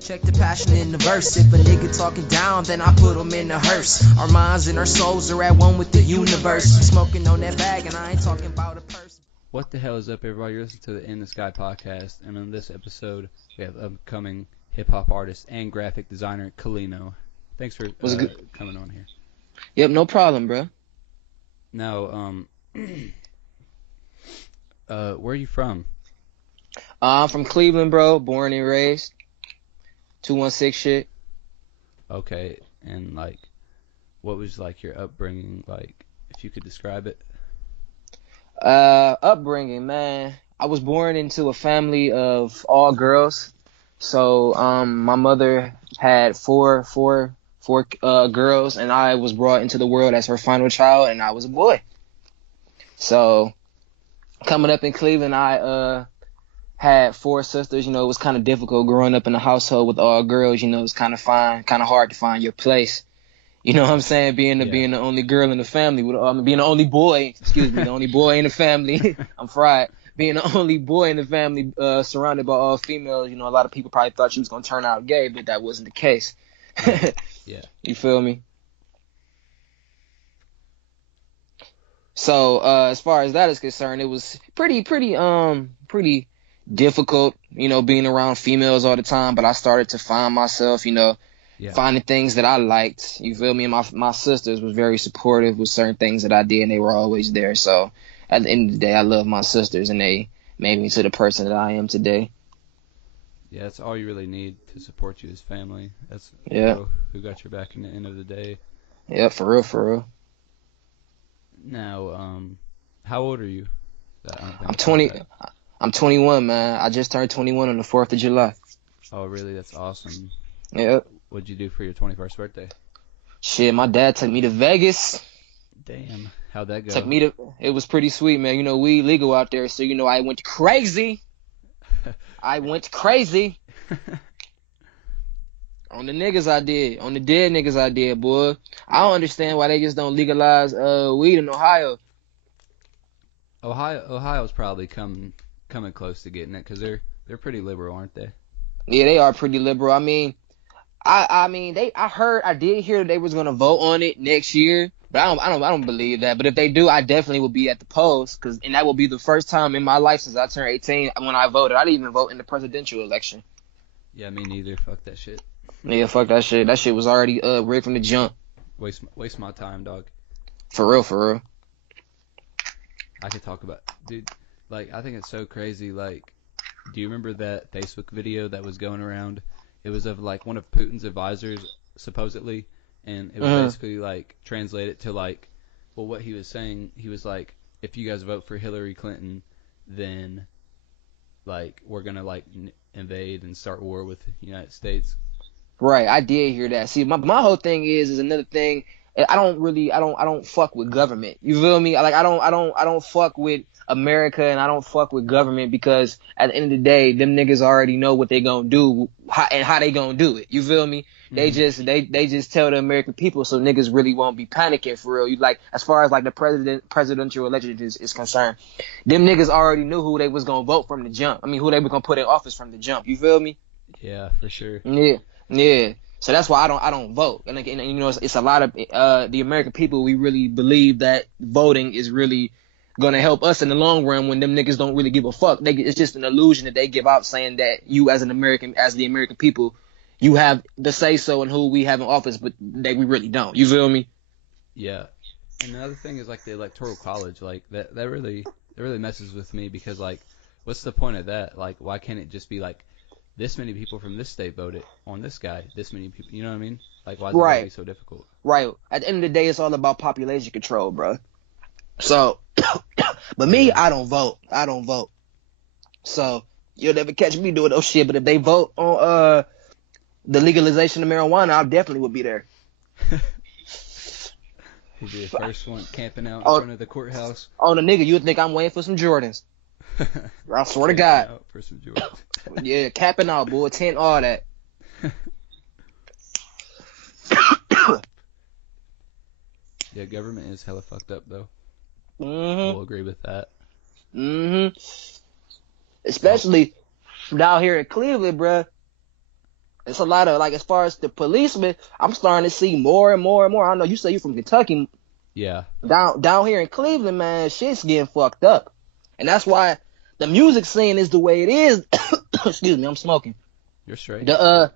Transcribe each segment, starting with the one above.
Check the passion in the verse. If a nigga talking down, then I put him in the hearse. Our minds and our souls are at one with the universe. Smoking on that bag, and I ain't talking about a person. What the hell is up, everybody? You're listening to the In the Sky podcast, and on this episode, we have upcoming hip-hop artist and graphic designer Kalino. Thanks for coming on here. Yep, no problem, bro. Now, where are you from? I'm from Cleveland, bro. Born and raised. 216 shit. Okay, and like, what was like your upbringing like? If you could describe it. Upbringing, man. I was born into a family of all girls. So, my mother had four girls, and I was brought into the world as her final child, and I was a boy. So, coming up in Cleveland, I had four sisters. You know, it was kind of difficult growing up in a household with all girls. You know, it's kind of hard to find your place. You know what I'm saying? Being the only girl in the family, being the only boy, the only boy in the family. I'm fried. Being the only boy in the family, surrounded by all females. You know, a lot of people probably thought she was gonna turn out gay, but that wasn't the case. Yeah. You feel me? So, as far as that is concerned, it was pretty difficult, you know, being around females all the time, but I started to find myself, you know, finding things that I liked. You feel me? And my sisters was very supportive with certain things that I did, and they were always there. So at the end of the day, I love my sisters, and they made me to the person that I am today. Yeah, that's all you really need to support you as family. That's who got your back in the end of the day. Yeah, for real. Now, how old are you? I'm 20. I'm 21, man. I just turned 21 on the 4th of July. Oh, really? That's awesome. Yeah. What'd you do for your 21st birthday? Shit, my dad took me to Vegas. Damn. How'd that go? It was pretty sweet, man. You know, weed legal out there, so, you know, I went crazy. On the niggas I did. On the dead niggas I did, boy. I don't understand why they just don't legalize weed in Ohio. Ohio's probably coming close to getting it, because they're pretty liberal, aren't they? Yeah, they are pretty liberal. I mean, I did hear that they was gonna vote on it next year, but I don't believe that. But if they do, I definitely will be at the polls, and that will be the first time in my life since I turned 18 when I voted. I didn't even vote in the presidential election. Yeah, me neither. Fuck that shit. Yeah, fuck that shit. That shit was already rigged from the jump. Waste my time, dog. For real. I could talk about, dude. Like, I think it's so crazy. Like, do you remember that Facebook video that was going around? It was of like one of Putin's advisors, supposedly, and it was basically like translated to like, well, what he was saying. He was like, if you guys vote for Hillary Clinton, then like we're gonna like invade and start war with the United States. Right, I did hear that. See, my whole thing is another thing. I don't fuck with government. You feel me? Like I don't fuck with America, and I don't fuck with government, because at the end of the day, them niggas already know what they gonna do how they gonna do it. You feel me? Mm-hmm. They just tell the American people, so niggas really won't be panicking for real. You like, as far as like the presidential election is concerned, them niggas already knew who they was gonna vote from the jump. I mean, who they were gonna put in office from the jump. You feel me? Yeah, for sure. Yeah. So that's why I don't vote. And you know, it's a lot of the American people. We really believe that voting is really gonna help us in the long run, when them niggas don't really give a fuck. It's just an illusion that they give out, saying that you as the American people, you have the say so in who we have in office, but we really don't. You feel me? Yeah. And another thing is like the electoral college, like that really messes with me, because like, what's the point of that? Like, why can't it just be like, this many people from this state voted on this guy, this many people, you know what I mean? Like, why is it going to be so difficult? Right. At the end of the day, it's all about population control, bro. So, but me, I don't vote. So, you'll never catch me doing those shit, but if they vote on the legalization of marijuana, I definitely would be there. You'd be the first one camping out in front of the courthouse. On a nigga, you would think I'm waiting for some Jordans. I swear to God. For some Jordans. Yeah, capping out, boy, 10, all that. Yeah, government is hella fucked up, though. Mm-hmm. We'll agree with that. Mm-hmm. Especially down here in Cleveland, bruh. It's a lot of, like, as far as the policemen, I'm starting to see more and more and more. I know you say you're from Kentucky. Yeah. Down here in Cleveland, man, shit's getting fucked up. And that's why the music scene is the way it is. Excuse me, I'm smoking. You're straight. The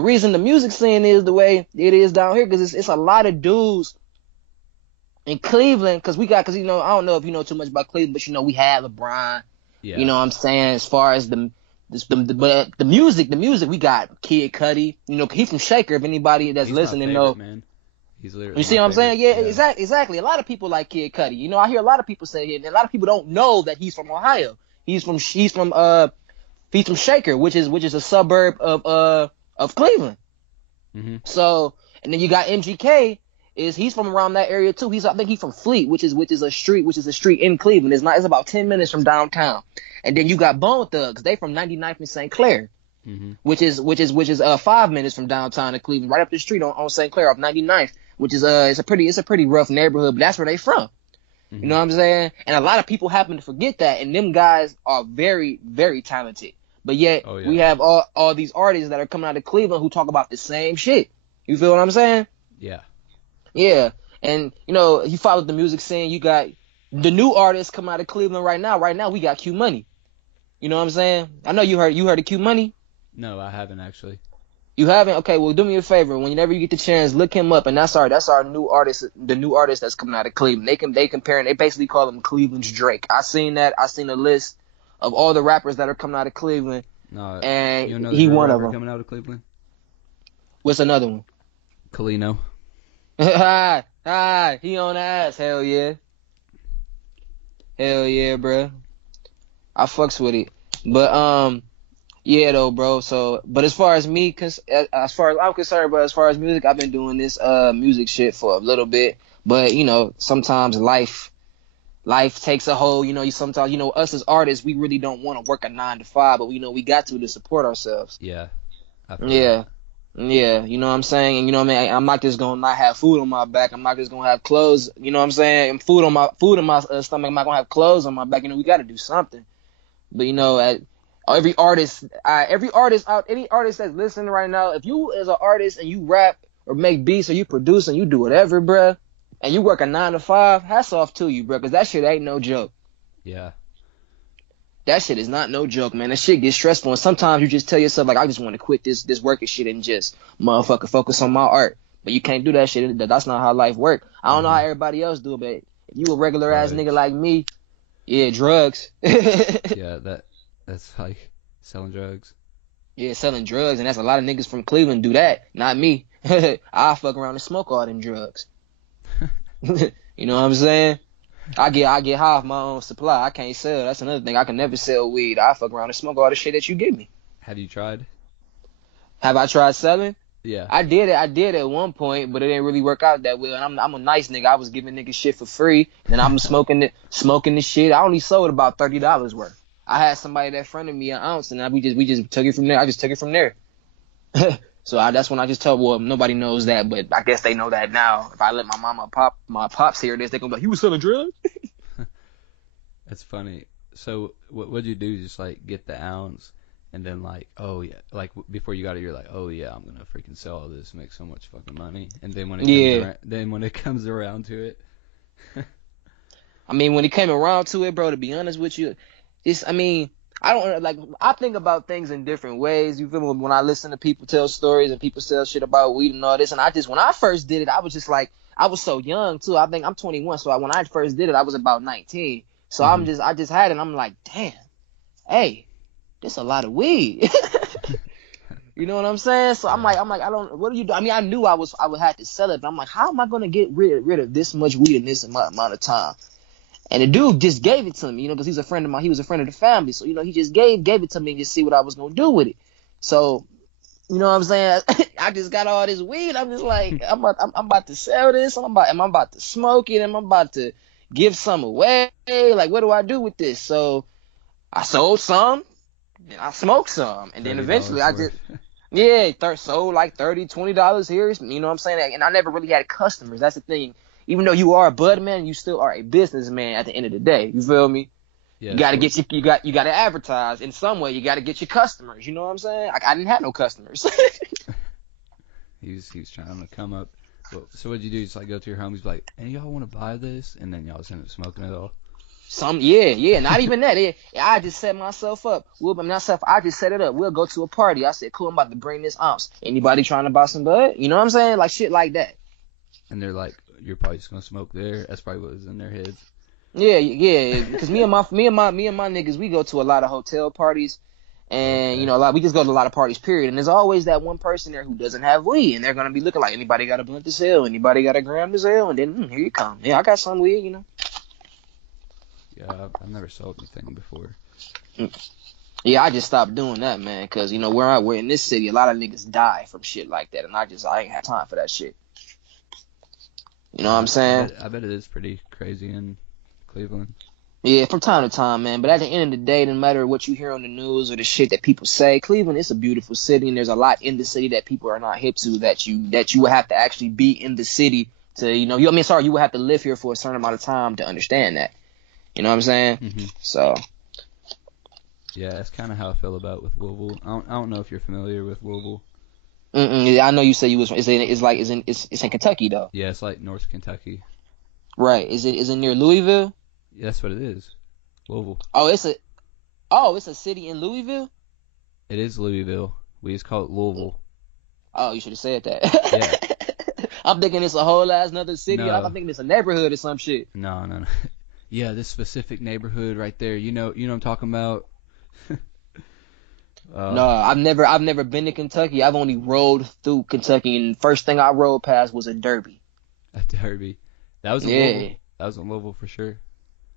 reason the music scene is the way it is down here, because it's a lot of dudes in Cleveland, because you know, I don't know if you know too much about Cleveland, but you know, we had LeBron. Yeah. You know what I'm saying? As far as the music, we got Kid Cudi. You know, he from Shaker. If anybody that's He's listening my favorite, know. man. He's literally You see my what I'm saying? favorite. Yeah, exactly. A lot of people like Kid Cudi. You know, I hear a lot of people say it, and a lot of people don't know that he's from Ohio. He's from Shaker, which is a suburb of Cleveland. Mm-hmm. So, and then you got MGK. He's from around that area too. I think he's from Fleet, which is a street in Cleveland. It's about 10 minutes from downtown. And then you got Bone Thugs. They from 99th and St. Clair, Mm-hmm. which is 5 minutes from downtown in Cleveland, right up the street on St. Clair off 99th, which is it's a pretty rough neighborhood, but that's where they from. Mm-hmm. You know what I'm saying? And a lot of people happen to forget that, and them guys are very, very talented. But yet we have all these artists that are coming out of Cleveland who talk about the same shit. You feel what I'm saying? Yeah. Yeah. And you know, you follow the music scene, you got the new artists coming out of Cleveland right now. Right now we got Q Money. You know what I'm saying? I know you heard of Q Money? No, I haven't actually. You haven't? Okay, well, do me a favor. Whenever you get the chance, look him up, and that's our new artist, the new artist that's coming out of Cleveland. They basically call him Cleveland's Drake. I seen a list of all the rappers that are coming out of Cleveland, No, and you know he one of rapper them. coming out of Cleveland? What's another one? Kalino. Hi, he on the ass. Hell yeah, bruh. I fucks with it, but yeah, though, bro. So, but as far as I'm concerned, but as far as music, I've been doing this music shit for a little bit. But you know, sometimes life takes a hold. You know, sometimes us as artists, we really don't want to work a 9 to 5, but we got to support ourselves. Yeah. Yeah. Yeah, you know what I'm saying? And you know what I mean? I'm not just gonna not have food on my back. I'm not just gonna have clothes. You know what I'm saying? And food in my stomach. I'm not gonna have clothes on my back. You know, we got to do something. But you know, any artist that's listening right now, if you as an artist and you rap or make beats or you produce and you do whatever, bruh, and you work a 9 to 5, hats off to you, bruh, because that shit ain't no joke. Yeah. That shit is not no joke, man. That shit gets stressful, and sometimes you just tell yourself, like, I just want to quit this working shit and just motherfucker focus on my art. But you can't do that shit. That's not how life works. I don't know how everybody else do it, but if you a regular ass nigga like me, yeah, drugs. Yeah, that's like selling drugs. Yeah, selling drugs, and that's a lot of niggas from Cleveland do that. Not me. I fuck around and smoke all them drugs. You know what I'm saying? I get high off my own supply. I can't sell. That's another thing. I can never sell weed. I fuck around and smoke all the shit that you give me. Have you tried? Have I tried selling? Yeah. I did at one point, but it didn't really work out that well. And I'm a nice nigga. I was giving niggas shit for free, and I'm smoking the shit. I only sold about $30 worth. I had somebody that fronted me an ounce, and we just took it from there. I just took it from there. So that's when I just told, well, nobody knows that, but I guess they know that now. If I let my pops hear this, they're gonna be like, he was selling drugs? That's funny. So what'd you do? Just like get the ounce and then like, oh yeah, like before you got it, you're like, oh yeah, I'm gonna freaking sell all this, make so much fucking money. And then when it comes around to it. I mean, when it came around to it, bro, to be honest with you, I think about things in different ways. You feel me? When I listen to people tell stories and people sell shit about weed and all this, and when I first did it, I was just like, I was so young too. I think I'm 21, so when I first did it, I was about 19. So I just had it, and I'm like, damn, hey, this a lot of weed. You know what I'm saying? So I'm like, what do you do? I mean, I knew I would have to sell it, but I'm like, how am I gonna get rid of this much weed in this amount of time? And the dude just gave it to me, because he's a friend of mine. He was a friend of the family. So, he just gave it to me and just see what I was going to do with it. So, you know what I'm saying? I just got all this weed. I'm just like, I'm about to sell this. Am I about to smoke it? Am I about to give some away? Like, what do I do with this? So I sold some, then I smoked some. And then eventually sold like $30, $20 here. You know what I'm saying? And I never really had customers. That's the thing. Even though you are a bud man, you still are a businessman at the end of the day. You feel me? Yeah, you gotta get you gotta advertise in some way. You gotta get your customers. You know what I'm saying? Like, I didn't have no customers. He was trying to come up. Well, so what'd you do? Just like go to your homies, be like, "Hey, y'all want to buy this?" And then y'all just end up smoking it all. Yeah. Not even that. I just set myself up. I just set it up. We'll go to a party. I said, cool, I'm about to bring this ounce. Anybody trying to buy some bud? You know what I'm saying? Like shit like that. And they're like, "You're probably just gonna smoke there." That's probably what was in their heads. Yeah. Because me and my niggas, we go to a lot of hotel parties. And, Okay. you know, we just go to a lot of parties, period. And there's always that one person there who doesn't have weed. And they're going to be looking like, anybody got a blunt to sell? Anybody got a gram to sell? And then, here you come. Yeah, I got some weed, you know. Yeah, I've never sold anything before. Yeah, I just stopped doing that, man. Because, you know, we're in this city, a lot of niggas die from shit like that. And I ain't have time for that shit. You know what I'm saying? I bet it is pretty crazy in Cleveland. Yeah, from time to time, man. But at the end of the day, no matter what you hear on the news or the shit that people say, Cleveland is a beautiful city, and there's a lot in the city that people are not hip to that you would have to actually be in the city to, you would have to live here for a certain amount of time to understand that. You know what I'm saying? Mm-hmm. So. Yeah, that's kind of how I feel about with Louisville. I don't know if you're familiar with Louisville. I know you said you was. It's in Kentucky though. Yeah, it's like North Kentucky. Right. Is it near Louisville? Yeah, that's what it is. Louisville. Oh, it's a city in Louisville? It is Louisville. We just call it Louisville. Oh, you should have said that. Yeah. I'm thinking it's a whole ass another city. No. I'm thinking it's a neighborhood or some shit. No. Yeah, this specific neighborhood right there. You know what I'm talking about? No, I've never been to Kentucky. I've only rode through Kentucky, and the first thing I rode past was a Derby. A Derby. That was in Louisville. That was in Louisville for sure.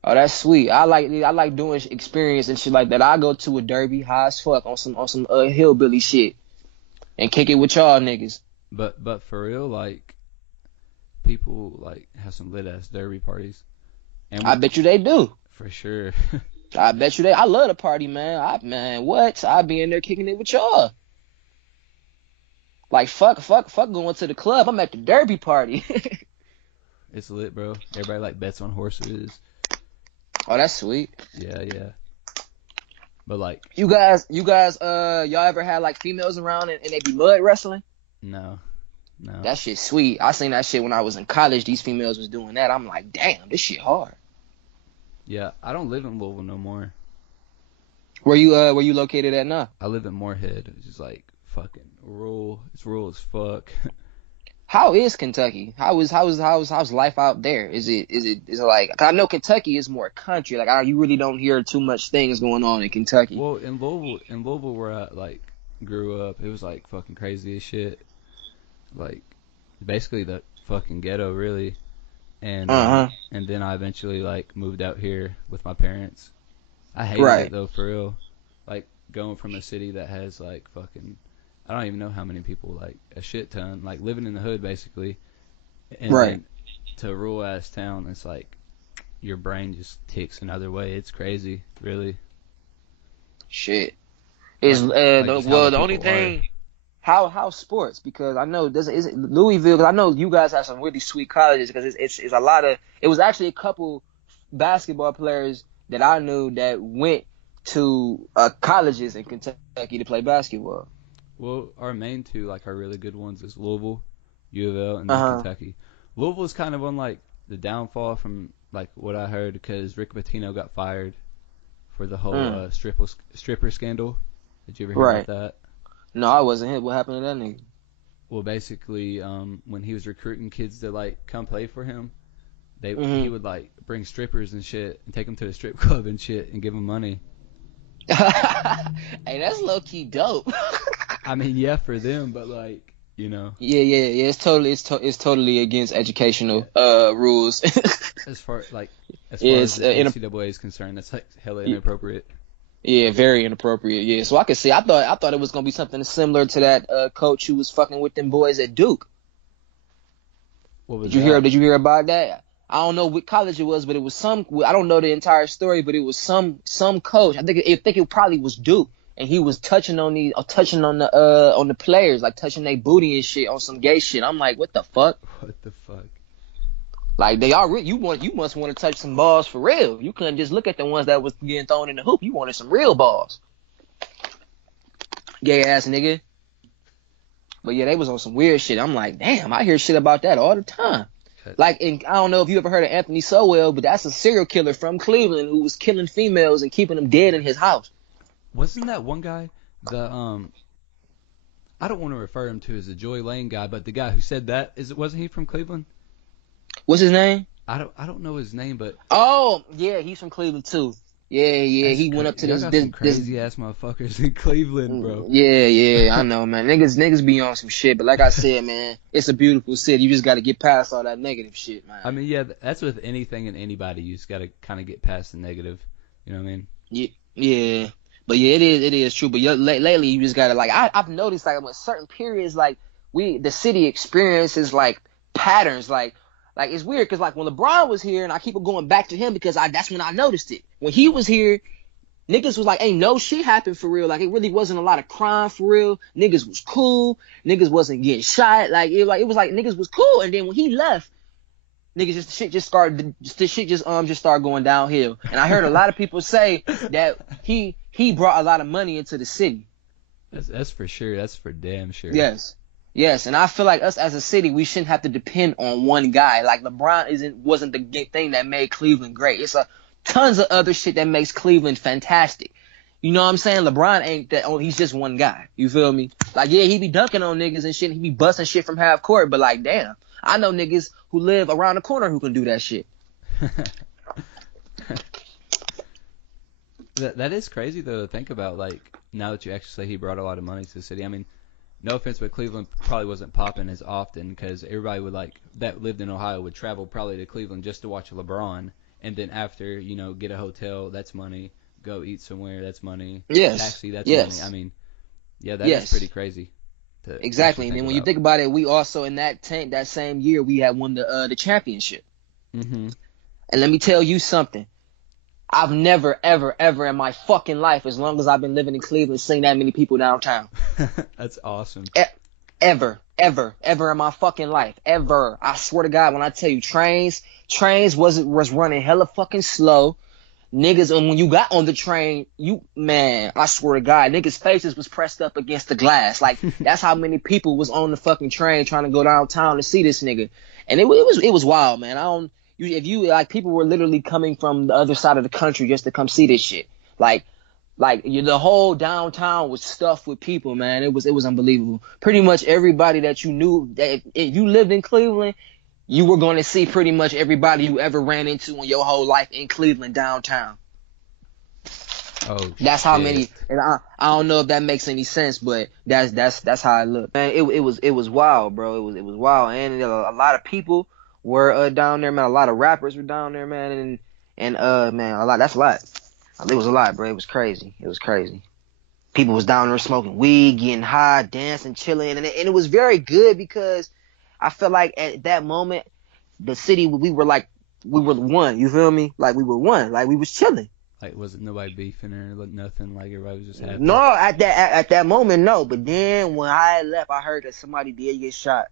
Oh, that's sweet. I like doing experience and shit like that. I go to a Derby high as fuck on some hillbilly shit and kick it with y'all niggas. But for real, like, people like have some lit ass Derby parties. And I bet you they do. For sure. I bet you they. I love the party, man. What? I be in there kicking it with y'all. Like fuck going to the club. I'm at the Derby party. It's lit, bro. Everybody like bets on horses. Oh, that's sweet. Yeah. But like, you guys, y'all ever had like females around and they be mud wrestling? No. That shit's sweet. I seen that shit when I was in college. These females was doing that. I'm like, damn, this shit hard. Yeah, I don't live in Louisville no more. Where you located at now? I live in Moorhead, which is like fucking rural. It's rural as fuck. How is Kentucky? How's life out there? Is it like, 'cause I know Kentucky is more country. Like you really don't hear too much things going on in Kentucky. Well, in Louisville where I like grew up, it was like fucking crazy as shit. Like basically the fucking ghetto, really. And and then I eventually like moved out here with my parents. I hated it though, for real. Like going from a city that has like fucking, I don't even know how many people, like a shit ton, like living in the hood basically, and then to a rural ass town. It's like your brain just ticks another way. It's crazy, really. Shit. Is the only thing. How sports? Because I know is it Louisville? Because I know you guys have some really sweet colleges. Because it's a lot of. It was actually a couple basketball players that I knew that went to colleges in Kentucky to play basketball. Well, our main two, like our really good ones, is Louisville, U of L, and then Kentucky. Louisville is kind of on like the downfall from like what I heard because Rick Pitino got fired for the whole stripper scandal. Did you ever hear about that? No, I wasn't here. What happened to that nigga? Well, basically, when he was recruiting kids to like come play for him, he would like bring strippers and shit and take them to the strip club and shit and give them money. Hey, that's low key dope. I mean, yeah, for them, but like, you know. Yeah. It's totally against educational rules. as far as the NCAA is concerned, that's like hella inappropriate. Yeah, very inappropriate. Yeah, so I could see. I thought it was gonna be something similar to that coach who was fucking with them boys at Duke. What was Did you hear about that? I don't know what college it was, but it was some. I don't know the entire story, but it was some coach. I think it probably was Duke, and he was touching on the players, like touching their booty and shit on some gay shit. I'm like, what the fuck? What the fuck? Like they are, you must want to touch some balls for real. You couldn't just look at the ones that was getting thrown in the hoop. You wanted some real balls. Gay ass nigga. But yeah, they was on some weird shit. I'm like, damn, I hear shit about that all the time. Like, and I don't know if you ever heard of Anthony Sowell, but that's a serial killer from Cleveland who was killing females and keeping them dead in his house. Wasn't that one guy, I don't want to refer him to as the Joy Lane guy, but the guy who said that, wasn't he from Cleveland? What's his name? I don't know his name, but oh yeah, he's from Cleveland too. Yeah, he went up to this crazy ass motherfuckers in Cleveland, bro. Yeah, I know, man. Niggas be on some shit, but like I said, man, it's a beautiful city. You just got to get past all that negative shit, man. I mean, yeah, that's with anything and anybody. You just got to kind of get past the negative. You know what I mean? Yeah. But yeah, it is true. But lately, you just gotta like I've noticed like with certain periods, like the city experiences like patterns, like it's weird because like when LeBron was here, and I keep going back to him because that's when I noticed it. When he was here, niggas was like, ain't no shit happened for real. Like it really wasn't a lot of crime for real. Niggas was cool. Niggas wasn't getting shot. Like it was like niggas was cool. And then when he left, niggas just started going downhill. And I heard a lot of people say that he brought a lot of money into the city. That's for sure. That's for damn sure. Yes, and I feel like us as a city, we shouldn't have to depend on one guy. Like LeBron wasn't the thing that made Cleveland great. It's tons of other shit that makes Cleveland fantastic. You know what I'm saying? LeBron ain't that. Oh, he's just one guy. You feel me? Like yeah, he be dunking on niggas and shit. He be busting shit from half court. But like damn, I know niggas who live around the corner who can do that shit. That is crazy though to think about. Like now that you actually say he brought a lot of money to the city. I mean. No offense, but Cleveland probably wasn't popping as often because everybody would that lived in Ohio would travel probably to Cleveland just to watch LeBron, and then after get a hotel, that's money. Go eat somewhere, that's money. Yes. Taxi, that's money. I mean, yeah, that is pretty crazy. Exactly, and then when you think about it, we also in that same year we had won the championship. Mm-hmm. And let me tell you something. I've never, ever, ever in my fucking life, as long as I've been living in Cleveland, seen that many people downtown. That's awesome. Ever in my fucking life. Ever. I swear to God, when I tell you trains was running hella fucking slow. Niggas, and when you got on the train, I swear to God, niggas' faces was pressed up against the glass. Like, that's how many people was on the fucking train trying to go downtown to see this nigga. And it was wild, man. People were literally coming from the other side of the country just to come see this shit. The whole downtown was stuffed with people, man. It was unbelievable. Pretty much everybody that you knew, that if you lived in Cleveland, you were going to see pretty much everybody you ever ran into in your whole life in Cleveland downtown. Oh, that's how many. And I don't know if that makes any sense, but that's how it looked. Man, it was wild, bro. It was wild, and a lot of people were down there, man. A lot of rappers were down there, man, and man, a lot. That's a lot. It was a lot, bro. It was crazy. People was down there smoking weed, getting high, dancing, chilling, and it was very good because I felt like at that moment, the city, we were one. You feel me? Like we were one. Like we was chilling. Like wasn't nobody beefing or nothing? Like everybody was just happy. No, at that moment, no. But then when I left, I heard that somebody did get shot.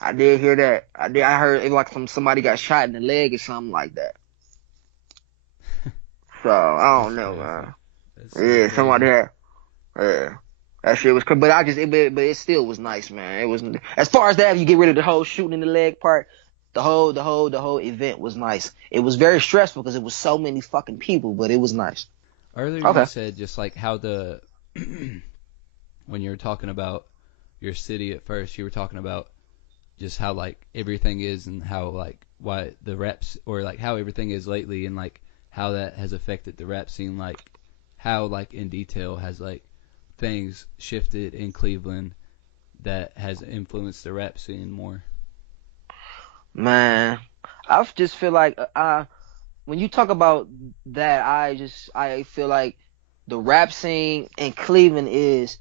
I did hear that. I heard it like somebody got shot in the leg or something like that. So I don't know, man. Yeah, somebody had. Yeah, that shit was crazy. But it still was nice, man. It was as far as that. If you get rid of the whole shooting in the leg part, the whole event was nice. It was very stressful because it was so many fucking people, but it was nice. Earlier you said just like how when you were talking about your city at first, you were talking about just how like everything is and how like why the raps or like how everything is lately and like how that has affected the rap scene, like how like in detail has like things shifted in Cleveland that has influenced the rap scene more. Man, I just feel like when you talk about that, I feel like the rap scene in Cleveland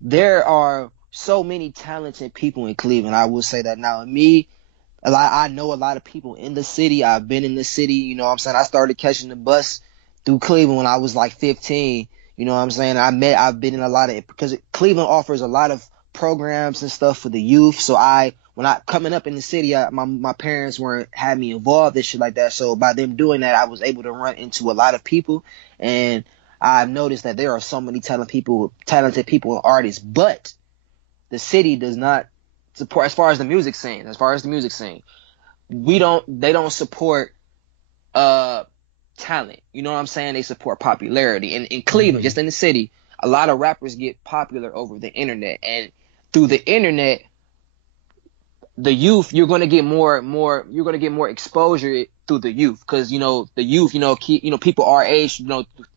there are so many talented people in Cleveland. I will say that now. I know a lot of people in the city. I've been in the city. You know what I'm saying? I started catching the bus through Cleveland when I was like 15. You know what I'm saying? I've been in a lot of, because Cleveland offers a lot of programs and stuff for the youth. So when I coming up in the city, my parents weren't had me involved and shit like that. So by them doing that, I was able to run into a lot of people, and I've noticed that there are so many talented people and artists, but the city does not support as far as the music scene. They don't support talent. You know what I'm saying? They support popularity. And in Cleveland, just in the city, a lot of rappers get popular over the internet, and through the internet, the youth, you're going to get more exposure through the youth, because the youth, people our age,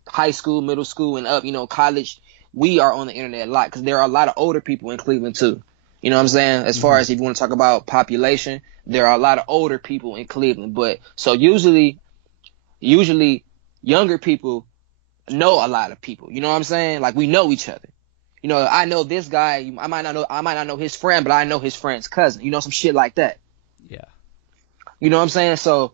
high school, middle school, and up, college, we are on the internet a lot, because there are a lot of older people in Cleveland too. You know what I'm saying? As far as if you want to talk about population, there are a lot of older people in Cleveland, but so usually younger people know a lot of people. You know what I'm saying? Like, we know each other. I know this guy. I might not know his friend, but I know his friend's cousin. Some shit like that. Yeah. You know what I'm saying? So,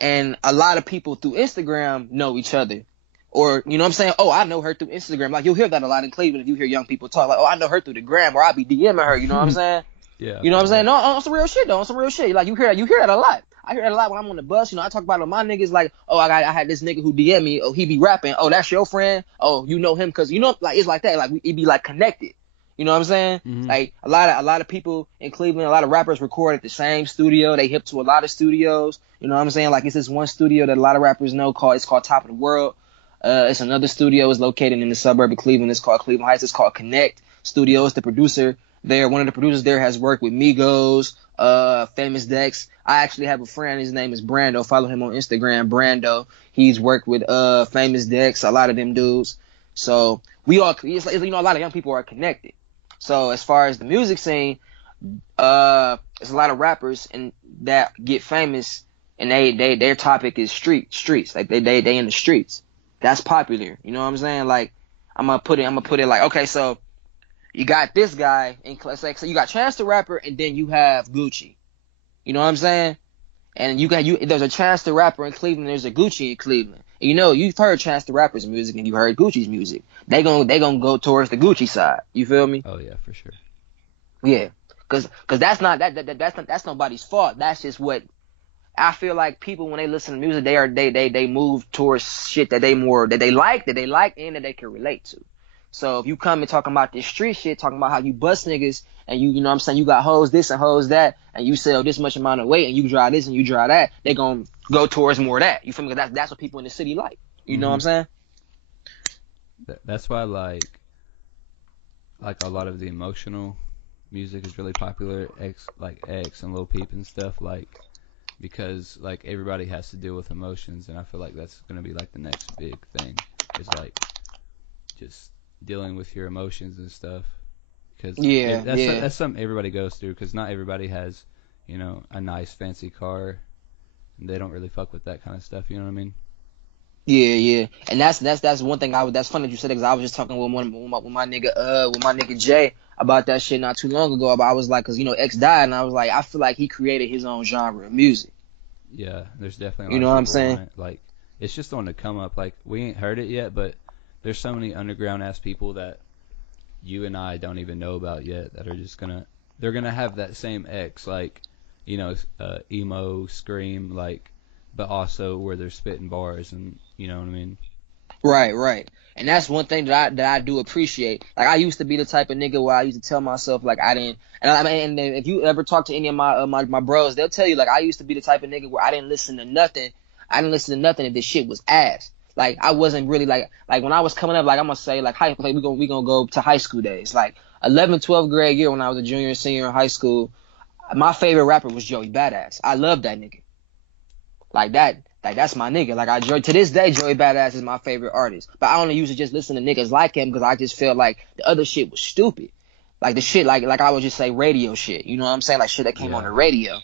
and a lot of people through Instagram know each other. Or, you know what I'm saying? Oh, I know her through Instagram. Like, you'll hear that a lot in Cleveland if you hear young people talk. Like, oh, I know her through the gram, or I'll be DMing her. You know what I'm saying? Yeah. You know what I'm saying? No, on some real shit, though. On some real shit. Like, you hear that a lot. I hear that a lot when I'm on the bus. I talk about it with my niggas, like, oh, I had this nigga who DM me. Oh, he be rapping. Oh, that's your friend. Oh, you know him because, like, it's like that. Like, it be like connected. You know what I'm saying? Mm-hmm. Like, a lot of people in Cleveland, a lot of rappers record at the same studio. They hip to a lot of studios. You know what I'm saying? Like, it's this one studio that a lot of rappers know it's called Top of the World. It's another studio. It's located in the suburb of Cleveland. It's called Cleveland Heights. It's called Connect Studios. The producer there, one of the producers there, has worked with Migos, Famous Dex. I actually have a friend. His name is Brando. Follow him on Instagram, Brando. He's worked with Famous Dex, a lot of them dudes. So we all, it's a lot of young people are connected. So as far as the music scene, there's a lot of rappers and that get famous, and their topic is streets. Like they in the streets. That's popular. You know what I'm saying? Like, I'm gonna put it like, okay, so you got this guy, and let's say, so you got Chance the Rapper, and then you have Gucci. You know what I'm saying? And there's a Chance the Rapper in Cleveland, there's a Gucci in Cleveland. And you've heard Chance the Rapper's music and you heard Gucci's music. They gonna go towards the Gucci side. You feel me? Oh yeah, for sure. Yeah, cause that's that's nobody's fault. That's just what I feel like. People, when they listen to music, they move towards shit that they like, and that they can relate to. So if you come and talking about this street shit, talking about how you bust niggas, and you know what I'm saying, you got hoes this and hoes that, and you sell this much amount of weight, and you drive this and you drive that, they gonna go towards more of that. You feel me? That's what people in the city like. You know what I'm saying? That's why like a lot of the emotional music is really popular. X and Lil Peep and stuff, like, because like everybody has to deal with emotions, and I feel like that's gonna be like the next big thing, is like just dealing with your emotions and stuff, because that's something everybody goes through, because not everybody has a nice fancy car, and they don't really fuck with that kind of stuff. You know what I mean? Yeah, and that's one thing that's funny that you said it, because I was just talking with my nigga Jay about that shit not too long ago. But I was like, because X died, and I was like, I feel like he created his own genre of music. Yeah, there's definitely know what I'm saying? Like, it's just on to come up. Like, we ain't heard it yet, but there's so many underground ass people that you and I don't even know about yet that are just they're gonna have that same X, like, emo, scream, like, but also where they're spitting bars, and you know what I mean? Right. And that's one thing that I do appreciate. Like, I used to be the type of nigga where I used to tell myself, like, I didn't, and if you ever talk to any of my bros, they'll tell you, like, I used to be the type of nigga where I didn't listen to nothing. If this shit was ass. Like, I wasn't really like when I was coming up, like, I'm gonna say, like, we gonna go to high school days. Like, 11th, 12th grade year, when I was a junior and senior in high school, my favorite rapper was Joey Badass. I love that nigga. Like, that's my nigga. Like, to this day, Joey Badass is my favorite artist. But I only used to just listen to niggas like him because I just felt like the other shit was stupid. Like, the shit, like I would just say radio shit. You know what I'm saying? Like, shit that came on the radio.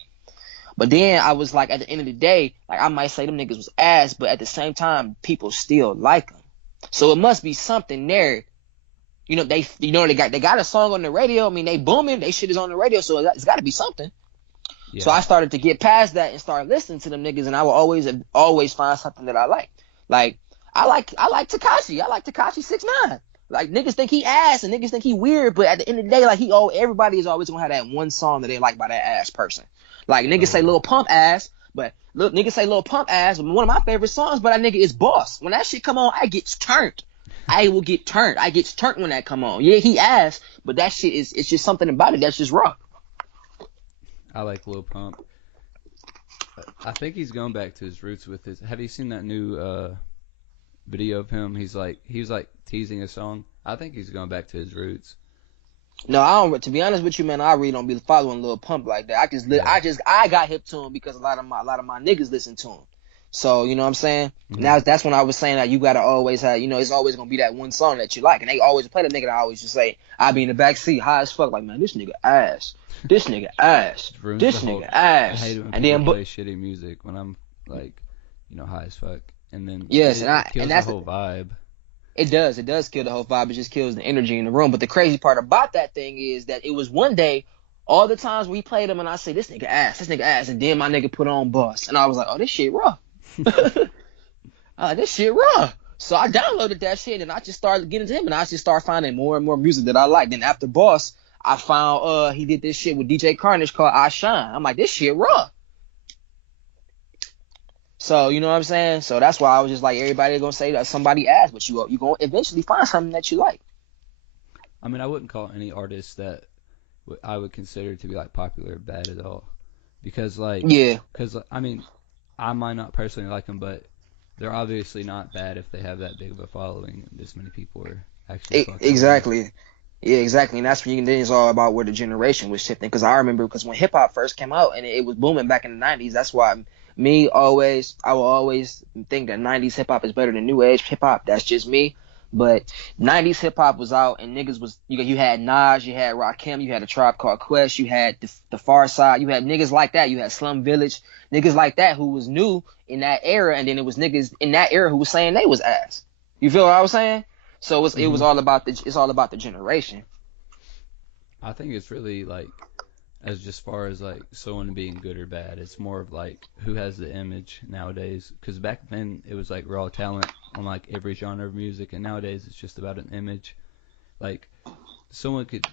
But then I was like, at the end of the day, like, I might say them niggas was ass, but at the same time, people still like them. So it must be something there. They got a song on the radio. I mean, they booming. They shit is on the radio, so it's got to be something. Yeah. So I started to get past that and start listening to them niggas, and I will always find something that I like. Like, I like Tekashi. I like Tekashi 6ix9ine. Like niggas think he ass and niggas think he weird, but at the end of the day, like everybody is always gonna have that one song that they like by that ass person. Like niggas say Lil Pump ass, but look, niggas say Lil Pump ass. But one of my favorite songs by that nigga is Boss. When that shit come on, I get turned. I will get turned. I get turned when that come on. Yeah, he ass, but that shit it's just something about it that's just raw. I like Lil Pump. I think he's going back to his roots with his. Have you seen that new video of him? He was like teasing a song. I think he's going back to his roots. No, I don't. To be honest with you, man, I really don't be following Lil Pump like that. I got hip to him because a lot of my niggas listen to him. So you know what I'm saying. Mm-hmm. Now that's when I was saying that you gotta always have, it's always gonna be that one song that you like, and they always play the nigga that I always just say I be in the back seat high as fuck, like man, this nigga ass, this nigga ass, this nigga ass, I hate it when and people then play shitty music when I'm like, high as fuck, and then yes, it kills that's the whole vibe. It does kill the whole vibe. It just kills the energy in the room. But the crazy part about that thing is that it was one day, all the times we played him, and I say this nigga ass, and then my nigga put on Boss, and I was like, oh, this shit raw. This shit raw. So I downloaded that shit and I just started getting to him and I just started finding more and more music that I like. Then after Boss, I found he did this shit with DJ Carnage called I Shine. I'm like, this shit raw. So you know what I'm saying? So that's why I was just like, everybody gonna say that somebody asked, but you gonna eventually find something that you like. I mean, I wouldn't call any artist that I would consider to be like popular bad at all, because I mean, I might not personally like them, but they're obviously not bad if they have that big of a following and this many people are actually fucking exactly. Them. Yeah, exactly. And that's when then it's all about where the generation was shifting. Because I remember, when hip hop first came out and it was booming back in the 90s, that's why I will always think that 90s hip hop is better than new age hip hop. That's just me. But 90s hip hop was out and niggas was, you had Nas, you had Rakim, you had A Tribe Called Quest, you had the Far Side, you had niggas like that, you had Slum Village, niggas like that who was new in that era, and then it was niggas in that era who was saying they was ass. You feel what I was saying? So it was all about the generation. I think it's really like, as just far as like someone being good or bad, it's more of like who has the image nowadays. Because back then it was like raw talent on like every genre of music, and nowadays it's just about an image. Like someone could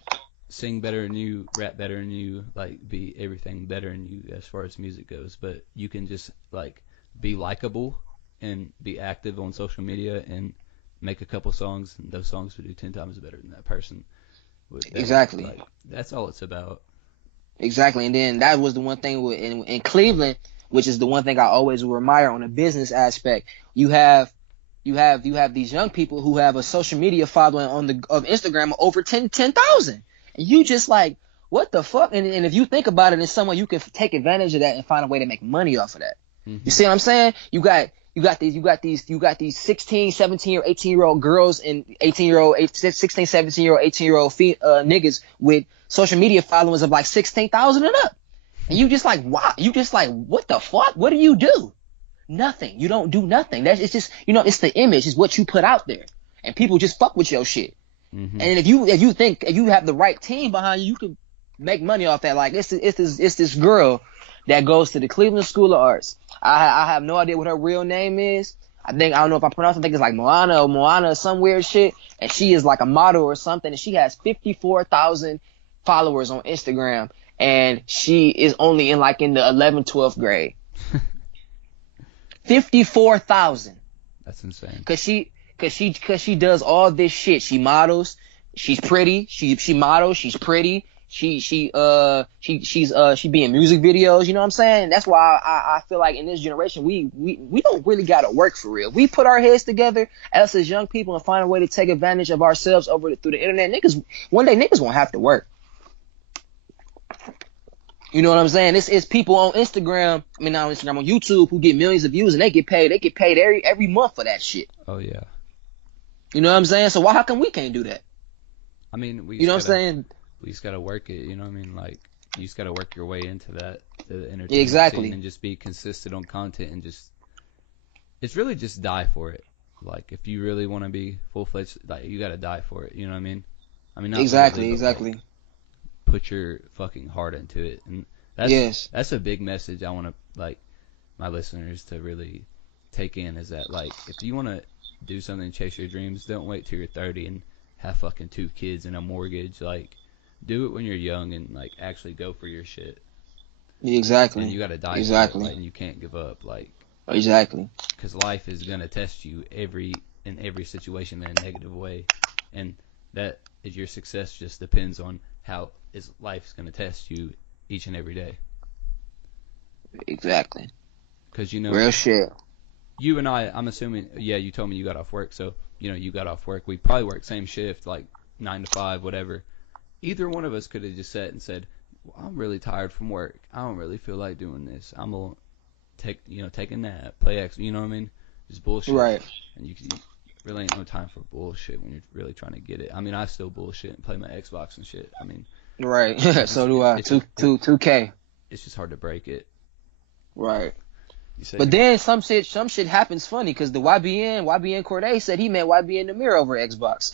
sing better than you, rap better than you, like be everything better than you as far as music goes, but you can just like be likable and be active on social media and make a couple songs, and those songs would do 10 times better than that person. Exactly. Like, that's all it's about. Exactly. And then that was the one thing in Cleveland, which is the one thing I always will admire on a business aspect. You have these young people who have a social media following of Instagram of over 10,000. And you just like, what the fuck? And if you think about it, in some way you can take advantage of that and find a way to make money off of that. Mm-hmm. You see what I'm saying? You got these 16, 17 or 18-year-old girls and 16, 17-year-old, 18-year-old niggas with social media followers of like 16,000 and up. And you just like, wow, you just like, what the fuck? What do you do? Nothing. You don't do nothing. It's just, it's the image, it's what you put out there. And people just fuck with your shit. Mm-hmm. And if you have the right team behind you, you can make money off that. Like it's this girl that goes to the Cleveland School of Arts. I have no idea what her real name is. I don't know if I pronounce it. I think it's like Moana or some weird shit. And she is like a model or something. And she has 54,000 followers on Instagram. And she is only in the 11th, 12th grade. 54,000. That's insane. Cause she does all this shit. She models. She's pretty. She models. She's pretty. She's be in music videos. You know what I'm saying? That's why I feel like in this generation we don't really gotta work for real. We put our heads together, us as young people, and find a way to take advantage of ourselves through the internet. One day niggas won't have to work. You know what I'm saying? It's people on Instagram. I mean, not on Instagram, on YouTube, who get millions of views and they get paid. They get paid every month for that shit. Oh yeah. You know what I'm saying? So how come we can't do that? I mean, you know what I'm saying? We just gotta work it. You know what I mean? Like you just gotta work your way into that, to the entertainment exactly. scene, and just be consistent on content, and it's really just die for it. Like if you really want to be full-fledged, like you gotta die for it. You know what I mean? I mean, not exactly. Like, put your fucking heart into it, and that's a big message I want to like my listeners to really take in, is that like if you want to do something, chase your dreams, don't wait till you're 30 and have fucking 2 kids and a mortgage. Like, do it when you're young and like actually go for your shit. Exactly. And you gotta die for it, Exactly. like, and you can't give up, like. Exactly. Because life is gonna test you in every situation in a negative way, and that is your success just depends on how is life's gonna test you each and every day. Exactly. Because you know, Real shit. you and I'm assuming, yeah, you told me you got off work, so you know you got off work. We probably work same shift, like 9 to 5, whatever. Either one of us could have just sat and said, well, "I'm really tired from work. I don't really feel like doing this. I'm gonna take a nap, play X. You know what I mean? Just bullshit." Right. And you really ain't no time for bullshit when you're really trying to get it. I mean, I still bullshit and play my Xbox and shit. I mean, Right. So do I. 2K. It's just hard to break it. Right. But then some shit happens funny because the YBN Corday said he met YBN Namir over Xbox.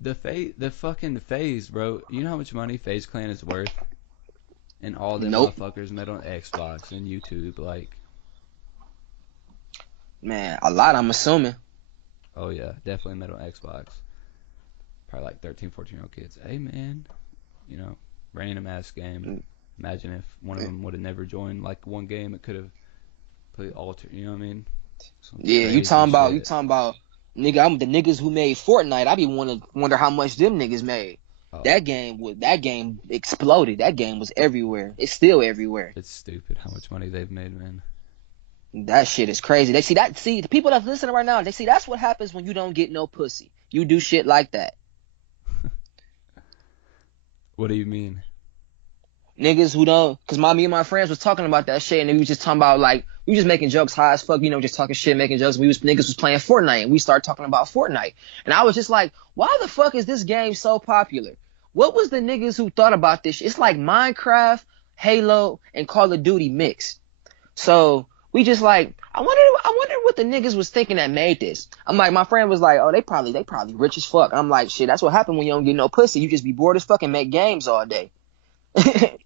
the fucking FaZe, bro. You know how much money FaZe Clan is worth? And all them Nope. motherfuckers met on Xbox and YouTube, like. Man, a lot, I'm assuming. Oh yeah, definitely met on Xbox. Probably like 13, 14-year-old kids. Hey man, random ass game. Imagine if one of them would have never joined like one game, it could have played alter. You know what I mean? Yeah, you talking about nigga. I'm the niggas who made Fortnite. I be wonder how much them niggas made. Oh. That game exploded. That game was everywhere. It's still everywhere. It's stupid how much money they've made, man. That shit is crazy. The people that's listening right now, that's what happens when you don't get no pussy. You do shit like that. What do you mean? Niggas who don't, cause me and my friends was talking about that shit, and we was just talking about like, we was making jokes high as fuck, just talking shit, making jokes. Niggas was playing Fortnite, and we started talking about Fortnite. And I was just like, why the fuck is this game so popular? What was the niggas who thought about this shit? It's like Minecraft, Halo, and Call of Duty mixed. So we just like, I wonder what the niggas was thinking that made this. I'm like, my friend was like, oh, they probably rich as fuck. I'm like, shit, that's what happened when you don't get no pussy. You just be bored as fuck and make games all day.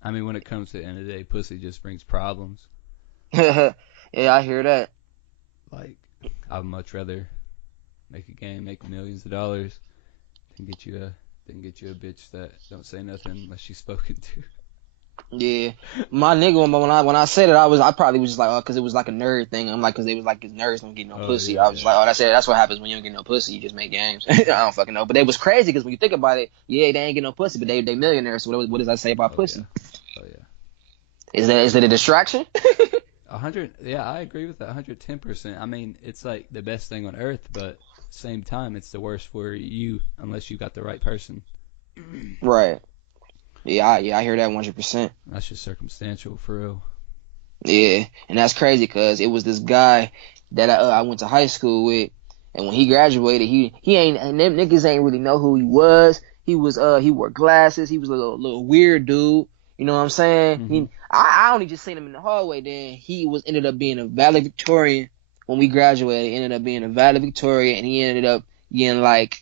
I mean, when it comes to the end of the day, pussy just brings problems. Yeah, I hear that. Like, I'd much rather make a game, make millions of dollars, than get you a bitch that don't say nothing unless she's spoken to. Yeah, my nigga, when I said it, I probably was just like, oh, cause it was like a nerd thing. I'm like, cause they was like, cause nerds don't get no pussy. Yeah, I was like, oh, that's what happens when you don't get no pussy. You just make games. I don't fucking know. But it was crazy because when you think about it, yeah, they ain't get no pussy, but they millionaires. So what does that say about pussy? Yeah. Oh yeah. Is that a distraction? 100. Yeah, I agree with that. 110%. I mean, it's like the best thing on earth, but at the same time, it's the worst for you unless you got the right person. Right. Yeah, I hear that 100%. That's just circumstantial, for real. Yeah, and that's crazy because it was this guy that I went to high school with, and when he graduated, he ain't, and them niggas ain't really know who he was. He wore glasses. He was a little weird dude. You know what I'm saying? Mm-hmm. I only just seen him in the hallway. Then he ended up being a valedictorian when we graduated. He ended up being a valedictorian, and he ended up getting like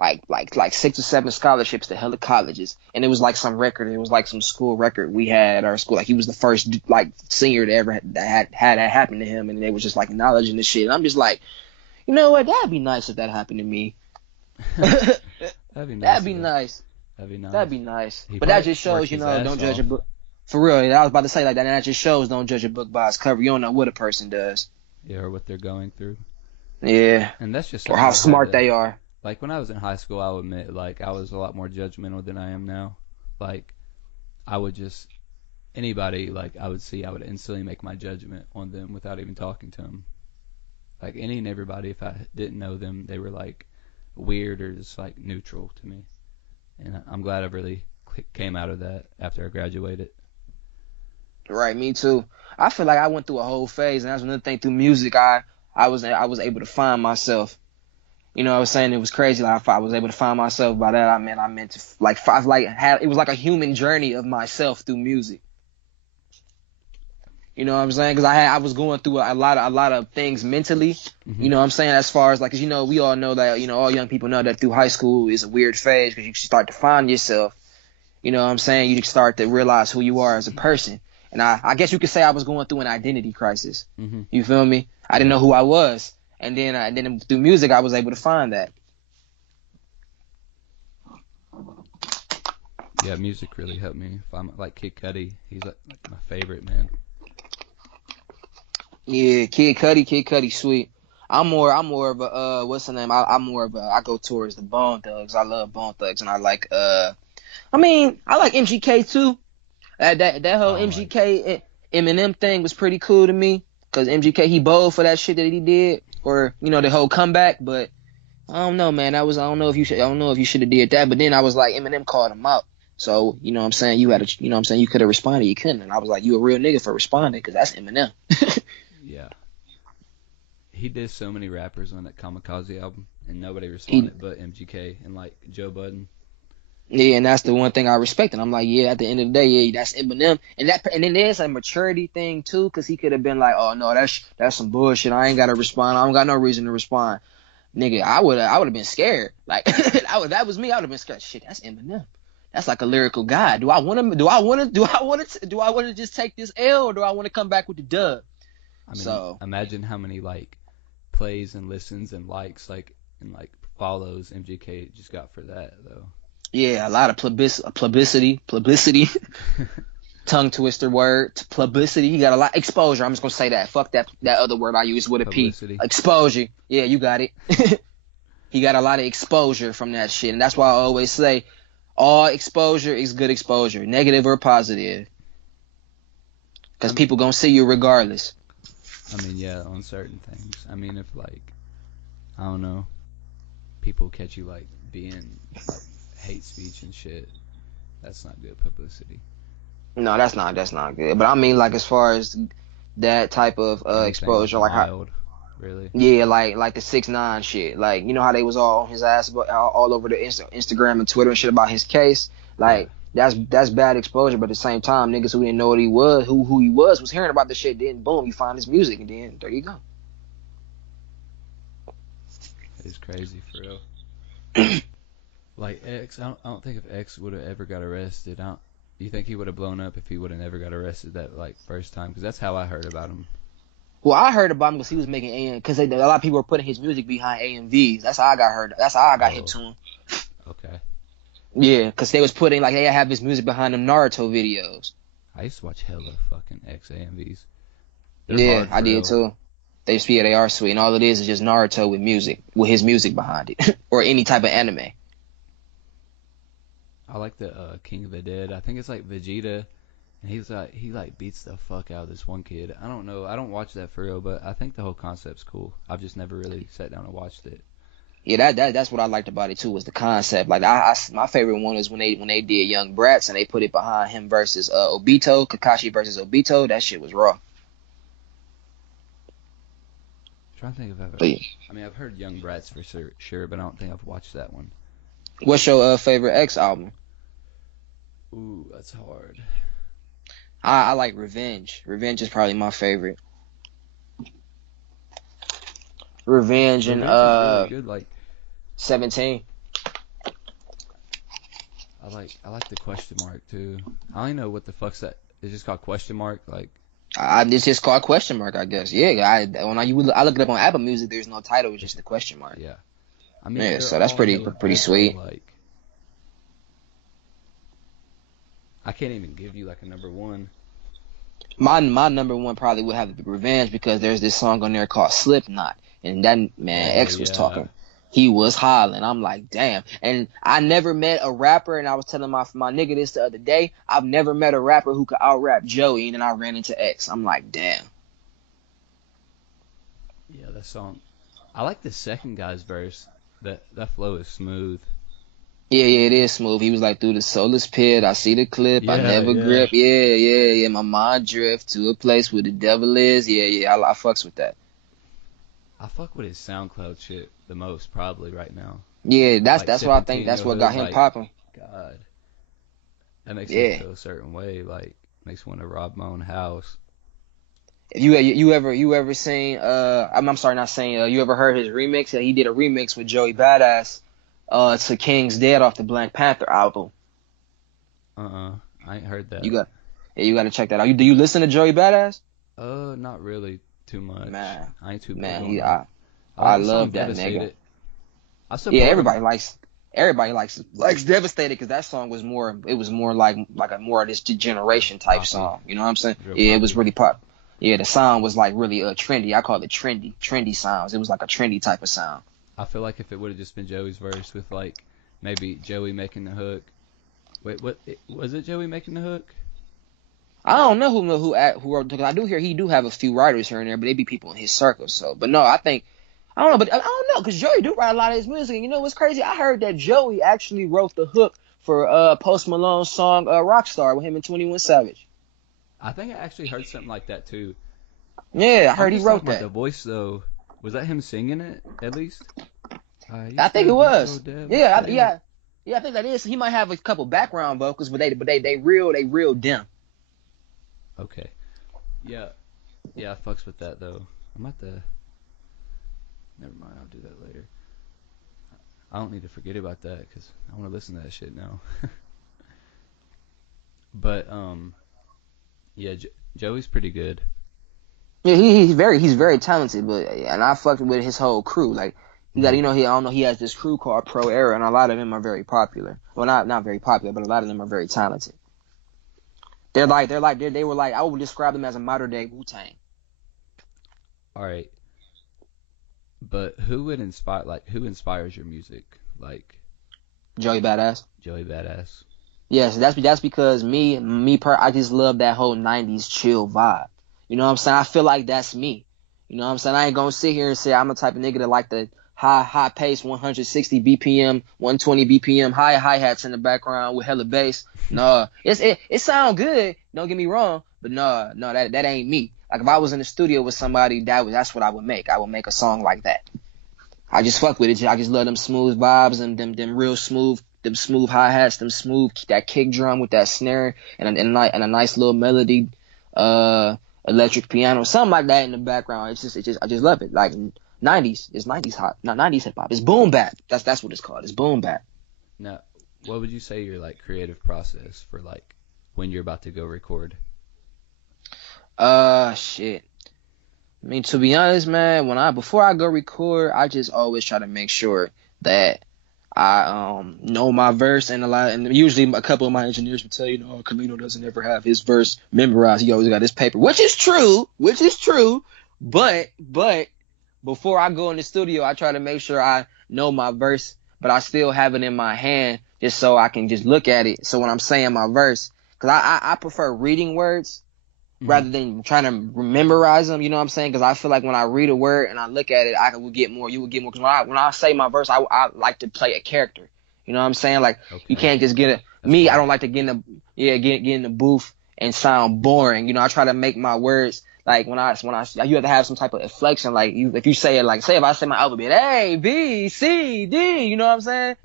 6 or 7 scholarships to hella colleges, and it was like some record. It was like some school record we had at our school. Like he was the first like senior to ever that had that happen to him, and they was just like acknowledging the shit. And I'm just like, you know what? That'd be nice if that happened to me. That'd be nice. That'd be nice. That'd be nice. But that just shows, don't judge a book. For real, I was about to say like that. And that just shows, don't judge a book by its cover. You don't know what a person does. Yeah, or what they're going through. Yeah. And that's just or how smart they are. Like, when I was in high school, I'll admit, like, I was a lot more judgmental than I am now. Like, I would just, anybody, like, I would see, I would instantly make my judgment on them without even talking to them. Like, any and everybody, if I didn't know them, they were, like, weird or just, like, neutral to me. And I'm glad I really came out of that after I graduated. Right, me too. I feel like I went through a whole phase, and that's another thing. Through music, I was able to find myself. You know what I was saying? It was crazy. Like, I was able to find myself. By that, I meant to, like, it was like a human journey of myself through music. You know what I'm saying? Because I was going through a lot of things mentally. Mm-hmm. You know what I'm saying? As far as, like, 'cause, we all know that, all young people know that through high school is a weird phase because you start to find yourself. You know what I'm saying? You start to realize who you are as a person. And I guess you could say I was going through an identity crisis. Mm-hmm. You feel me? I didn't know who I was. And then through music, I was able to find that. Yeah, music really helped me. If I'm like Kid Cudi, he's like my favorite, man. Yeah, Kid Cudi, sweet. I'm more of a what's the name? I'm more of a I go towards the Bone Thugs. I love Bone Thugs, and I like I like MGK too. That whole I don't like. MGK Eminem thing was pretty cool to me because MGK he bold for that shit that he did, or the whole comeback. But I don't know, man. I don't know if I don't know if you should have did that. But then I was like, Eminem called him out. So, you know what I'm saying? You could have responded. You couldn't. And I was like, you a real nigga for responding because that's Eminem. Yeah, he did so many rappers on that Kamikaze album, and nobody He, responded but MGK and like Joe Budden. yeah, and that's the one thing I respect. And I'm like, yeah, at the end of the day, yeah, that's Eminem. And then there's a maturity thing too, because he could have been like, oh no, that's some bullshit. I ain't got to respond. I don't got no reason to respond. Nigga, I would have been scared. Like that was me. I would have been scared. Shit, that's Eminem. That's like a lyrical god. Do I want to just take this L, or do I want to come back with the dub? I mean, So imagine how many like plays and listens and likes and follows MGK just got for that though. yeah, a lot of publicity, tongue twister word, publicity. He got a lot exposure. I'm just gonna say that. Fuck that other word I used with a P. Publicity. Exposure. Yeah, you got it. He got a lot of exposure from that shit, and that's why I always say all exposure is good exposure, negative or positive, because people gonna see you regardless. I mean, yeah, on certain things. I mean, if I don't know, people catch you like being like hate speech and shit, that's not good publicity. No, that's not good. But I mean, like as far as that type of Anything exposure, like how. wild, really. Yeah, like the 6ix9ine shit. Like, you know how they was all on his ass all over the Instagram and Twitter and shit about his case. Like, that's bad exposure. But at the same time, niggas who didn't know what he was, who he was hearing about the shit. Then boom, you find his music, and then there you go. It's crazy for real. Like X, I don't think if X would have ever got arrested, do you think he would have blown up if he would have never got arrested that like first time? Because that's how I heard about him. Well, I heard about him because he was making AM, because a lot of people were putting his music behind AMVs. That's how I got heard. That's how I got hip to him. Okay. Yeah, because they was putting they have his music behind them Naruto videos. I used to watch hella fucking X AMVs. Yeah, I did too. They are sweet, and all it is just Naruto with his music behind it, or any type of anime. I like the King of the Dead. I think it's like Vegeta, and he beats the fuck out of this one kid. I don't know. I don't watch that for real, but I think the whole concept's cool. I've just never really sat down and watched it. Yeah, that's what I liked about it too, was the concept. Like my favorite one is when they did Young Brats and they put it behind him versus Obito, Kakashi versus Obito. That shit was raw. I'm trying to think of I mean, I've heard Young Brats for sure, but I don't think I've watched that one. What's your favorite X album? Ooh, that's hard. I like Revenge. Revenge is probably my favorite. Revenge and is really good. Like 17. I like the question mark too. I don't even know what the fuck's that. It's just called question mark. Like It's just called question mark, I guess. Yeah, I look it up on Apple Music. There's no title. It's just the question mark. yeah. I mean, yeah. So that's pretty sweet. Like I can't even give you like a number one. My number one probably would have to be Revenge, because there's this song on there called Slipknot, and that man X was talking. He was hollering. I'm like, damn. And I never met a rapper, and I was telling my nigga this the other day. I've never met a rapper who could out rap Joey, and then I ran into X. I'm like, damn. Yeah, that song. I like the second guy's verse. That flow is smooth. Yeah, it is smooth. He was like, through the soulless pit, I see the clip, I never grip. Yeah. My mind drift to a place where the devil is. Yeah, I fucks with that. I fuck with his SoundCloud shit the most probably right now. Yeah, that's what I think. That's what got him popping. God, that makes me feel a certain way. Like makes me want to rob my own house. If you ever seen I'm sorry, not saying you ever heard his remix? He did a remix with Joey Badass to King's Dead off the Black Panther album. I ain't heard that. You got to check that out. Do you listen to Joey Badass? Not really too much. Man, I ain't too man. big I love that nigga. Everybody likes. everybody likes Devastated because that song was more like a more of this generation type Poppy. song. You know what I'm saying? Real Yeah, it poppy. was really pop. Yeah, the sound was like really trendy. I call it trendy sounds. It was like a trendy type of sound. I feel like if it would have just been Joey's verse with like maybe Joey making the hook. Wait, what was it? Joey making the hook? I don't know who wrote, because I do hear he do have a few writers here and there, but they be people in his circle. So, but no, I don't know, because Joey do write a lot of his music. And you know what's crazy? I heard that Joey actually wrote the hook for Post Malone's song Rockstar with him and 21 Savage. I think I actually heard something like that too. Yeah, I heard he wrote About that. the voice though, was that him singing it at least? I think it was. Yeah, I think that is. He might have a couple background vocals, but they real dim. Okay. Yeah, I fucks with that though. I'm at the. Never mind, I'll do that later. I don't need to forget about that because I want to listen to that shit now. But yeah, Joey's pretty good. Yeah, he's very talented, and I fucked with his whole crew. Like he got, he has this crew called Pro Era, and a lot of them are very popular. Well, not very popular, but a lot of them are very talented. They were like, I would describe them as a modern day Wu-Tang. All right. But who inspires your music? Like Joey Badass. Joey Badass. Yes, that's because I just love that whole 90s chill vibe. You know what I'm saying? I feel like that's me. You know what I'm saying? I ain't gonna sit here and say I'm the type of nigga that like the high pace 160 BPM, 120 BPM, hi-hats in the background with hella bass. No, it sound good, don't get me wrong, but no, that ain't me. Like if I was in the studio with somebody, that's what I would make. I would make a song like that. I just fuck with it. I just love them smooth vibes and them real smooth, them smooth hi-hats, that kick drum with that snare and a nice little melody, electric piano, something like that in the background. I just love it. Like 90s, it's 90s hop, not 90s hip hop. It's boom bap. That's what it's called. It's boom bap. Now, what would you say your like creative process for like when you're about to go record? Shit. I mean, to be honest, man, before I go record, I just always try to make sure that I know my verse, and usually a couple of my engineers will tell you, no, Kalino doesn't ever have his verse memorized. He always got his paper, which is true. But before I go in the studio, I try to make sure I know my verse, but I still have it in my hand just so I can just look at it. So when I'm saying my verse, because I prefer reading words rather than trying to memorize them, you know what I'm saying? Because I feel like when I read a word and I look at it, you would get more. Because when I say my verse, I like to play a character. You know what I'm saying? Like, okay. You can't just get I don't like to get in the booth and sound boring. You know, I try to make my words, like you have to have some type of inflection. Like if you say it, like if I say my alphabet, A, B, C, D, you know what I'm saying?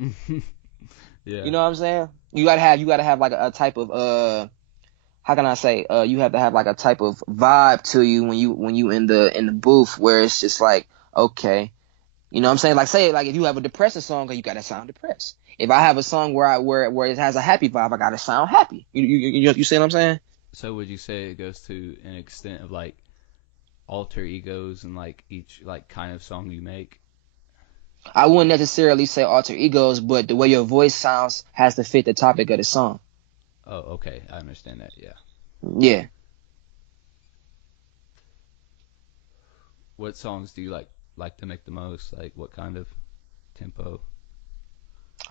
Yeah. You know what I'm saying? You gotta have like a type of, how can I say? You have to have like a type of vibe to you when you in the booth where it's just like, okay, you know what I'm saying? Like say like if you have a depressing song, you gotta sound depressed. If I have a song where it has a happy vibe, I gotta sound happy. You see what I'm saying? So would you say it goes to an extent of like alter egos and like each like kind of song you make? I wouldn't necessarily say alter egos, but the way your voice sounds has to fit the topic of the song. Oh, okay. I understand that. Yeah. Yeah. What songs do you like to make the most? Like what kind of tempo?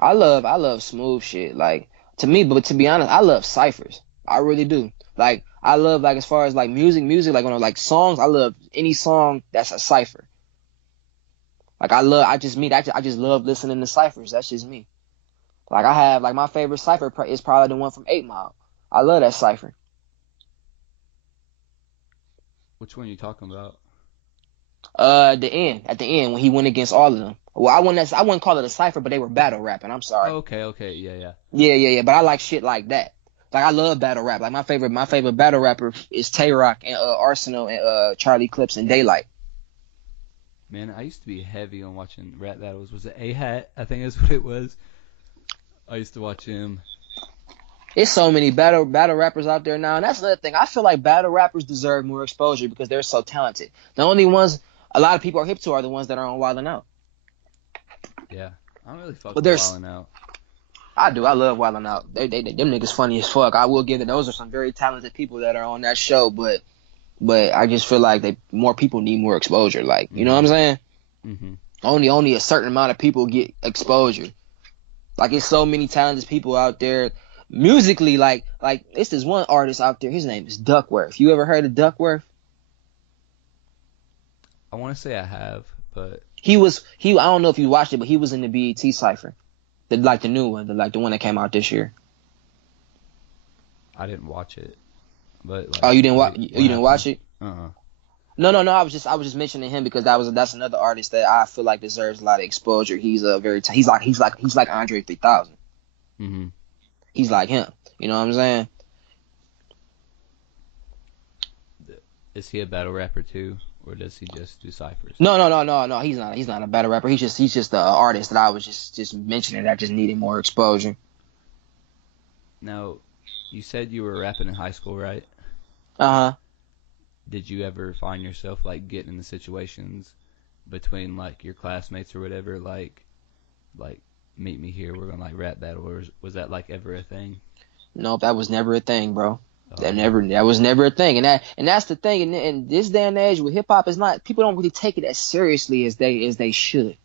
I love smooth shit. Like to be honest, I love ciphers. I really do. Like I love like as far as like music, like when I like songs, I love any song that's a cipher. Like I just love listening to ciphers. That's just me. Like I have like my favorite cipher is probably the one from 8 Mile. I love that cipher. Which one are you talking about? At the end when he went against all of them. Well, I wouldn't call it a cipher, but they were battle rapping. I'm sorry. Oh, okay, yeah. Yeah. But I like shit like that. Like I love battle rap. Like my favorite battle rapper is Tay Rock and Arsenal and Charlie Clips and Daylight. Man, I used to be heavy on watching rap battles. Was it A-Hat? I think that's what it was. I used to watch him. There's so many battle rappers out there now, and that's another thing. I feel like battle rappers deserve more exposure because they're so talented. The only ones a lot of people are hip to are the ones that are on Wild 'N Out. Yeah. I don't really fuck But with Wildin' Out. I do. I love Wildin' Out. Them niggas funny as fuck. I will give it. Those are some very talented people that are on that show. But I just feel like more people need more exposure. Like, you know what I'm saying? Mm-hmm. Only a certain amount of people get exposure. Like, it's so many talented people out there. Musically, like it's this one artist out there. His name is Duckworth. You ever heard of Duckworth? I want to say I have, but I don't know if you watched it, but he was in the BET Cypher. The new one, the one that came out this year. I didn't watch it. But Oh, you didn't watch? You didn't watch it? No. I was just mentioning him because that's another artist that I feel like deserves a lot of exposure. He's he's like Andre 3000. Mm-hmm. He's like him. You know what I'm saying? Is he a battle rapper too, or does he just do ciphers? No. He's not. He's not a battle rapper. He's just an artist that I was just mentioning that just needed more exposure. Now, you said you were rapping in high school, right? Uh-huh. Did you ever find yourself like getting into situations between like your classmates or whatever, like meet me here, we're gonna like rap battle, or was that like ever a thing? No, that was never a thing, bro. Oh. That was never a thing, and that's the thing. In this day and age with hip hop, is not, people don't really take it as seriously as they should.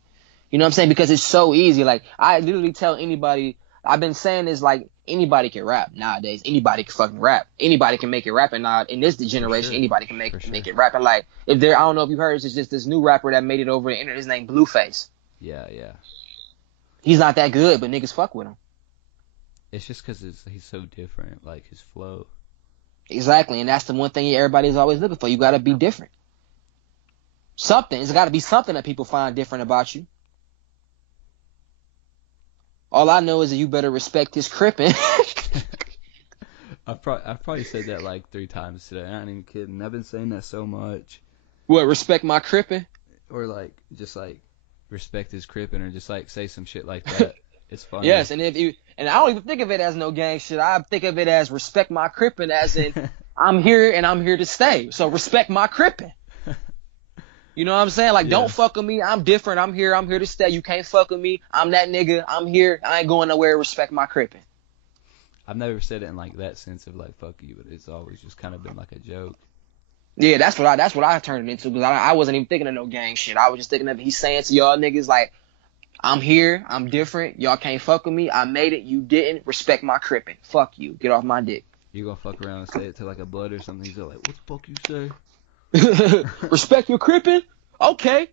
You know what I'm saying? Because it's so easy. Like, I literally tell anybody, I've been saying this, like, anybody can rap nowadays. Anybody can fucking rap. Anybody can make it rapping now. In this generation, anybody can make it rapping. Like, I don't know if you heard, it's just this new rapper that made it over the internet. His name Blueface. Yeah. He's not that good, but niggas fuck with him. It's just because he's so different, like his flow. Exactly, and that's the one thing everybody's always looking for. You gotta be different. It's gotta be something that people find different about you. All I know is that you better respect his crippin'. I've probably said that like 3 times today. I ain't even kidding. I've been saying that so much. What, respect my crippin'? Or like, just like, respect his crippin', or just like say some shit like that. It's funny. Yes, and I don't even think of it as no gang shit. I think of it as respect my crippin', as in I'm here and I'm here to stay. So respect my crippin'. You know what I'm saying? Like, Don't fuck with me. I'm different. I'm here to stay. You can't fuck with me. I'm that nigga. I'm here. I ain't going nowhere. Respect my crippin'. I've never said it in like that sense of like fuck you, but it's always just kind of been like a joke. Yeah, that's what I turned it into, because I wasn't even thinking of no gang shit. I was just thinking of he's saying to y'all niggas, like, I'm here, I'm different, y'all can't fuck with me, I made it, you didn't, respect my crippin'. Fuck you, get off my dick. You gonna fuck around and say it to like a blood or something, he's like, what the fuck you say? Respect your crippin'? Okay.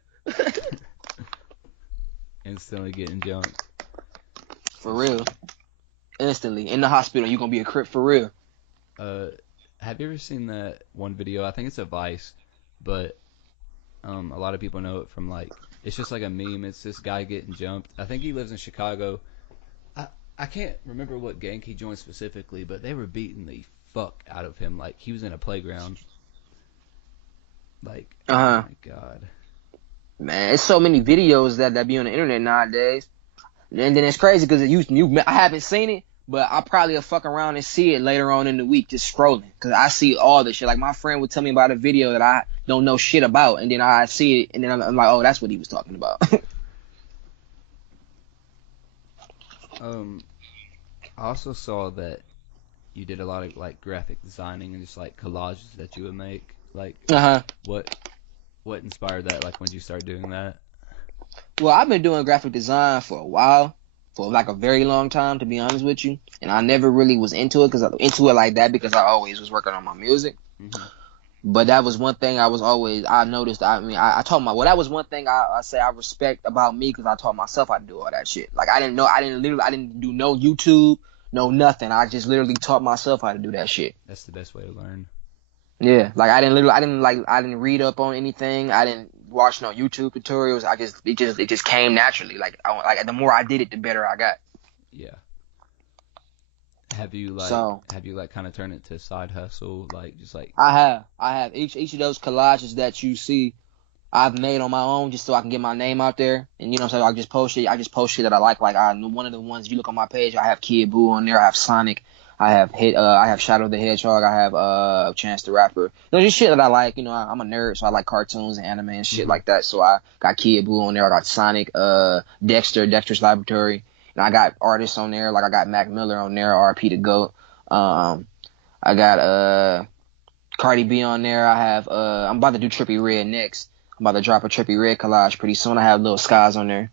Instantly getting jumped. For real. Instantly. In the hospital, you gonna be a crip for real. Have you ever seen that one video? I think it's a Vice, but a lot of people know it from like, it's just like a meme. It's this guy getting jumped. I think he lives in Chicago. I can't remember what gang he joined specifically, but they were beating the fuck out of him. Like, he was in a playground. Like, oh my God. Man, there's so many videos that be on the internet nowadays. And then it's crazy because I haven't seen it, but I probably will fuck around and see it later on in the week just scrolling. Because I see all this shit. Like, my friend would tell me about a video that I don't know shit about, and then I see it, and then I'm like, oh, that's what he was talking about. I also saw that you did a lot of like graphic designing and just like collages that you would make. Like, what inspired that? Like, when did you start doing that? Well, I've been doing graphic design for a while, for like a very long time, to be honest with you. And I never really was into it like that because I always was working on my music. Mm-hmm. But that was one thing I noticed. I mean, I taught that was one thing I say I respect about me, because I taught myself how to do all that shit. Like, I didn't do no YouTube, no nothing. I just literally taught myself how to do that shit. That's the best way to learn. Yeah, like I didn't read up on anything. I didn't watch no YouTube tutorials. It just came naturally. Like the more I did it, the better I got. Yeah. Have you kind of turned it to a side hustle, like just like? I have each of those collages that you see, I've made on my own just so I can get my name out there, and you know what I'm saying. I just post shit that I like. Like one of the ones you look on my page, I have Kid Boo on there. I have Sonic. I have Shadow the Hedgehog. I have Chance the Rapper. Those just shit that I like. You know, I'm a nerd, so I like cartoons and anime and shit like that. So I got Kid Buu on there. I got Sonic, Dexter's Laboratory. And I got artists on there. Like I got Mac Miller on there, RP the GOAT. I got Cardi B on there. I have I'm about to do Trippie Redd next. I'm about to drop a Trippie Redd collage pretty soon. I have Lil Skies on there.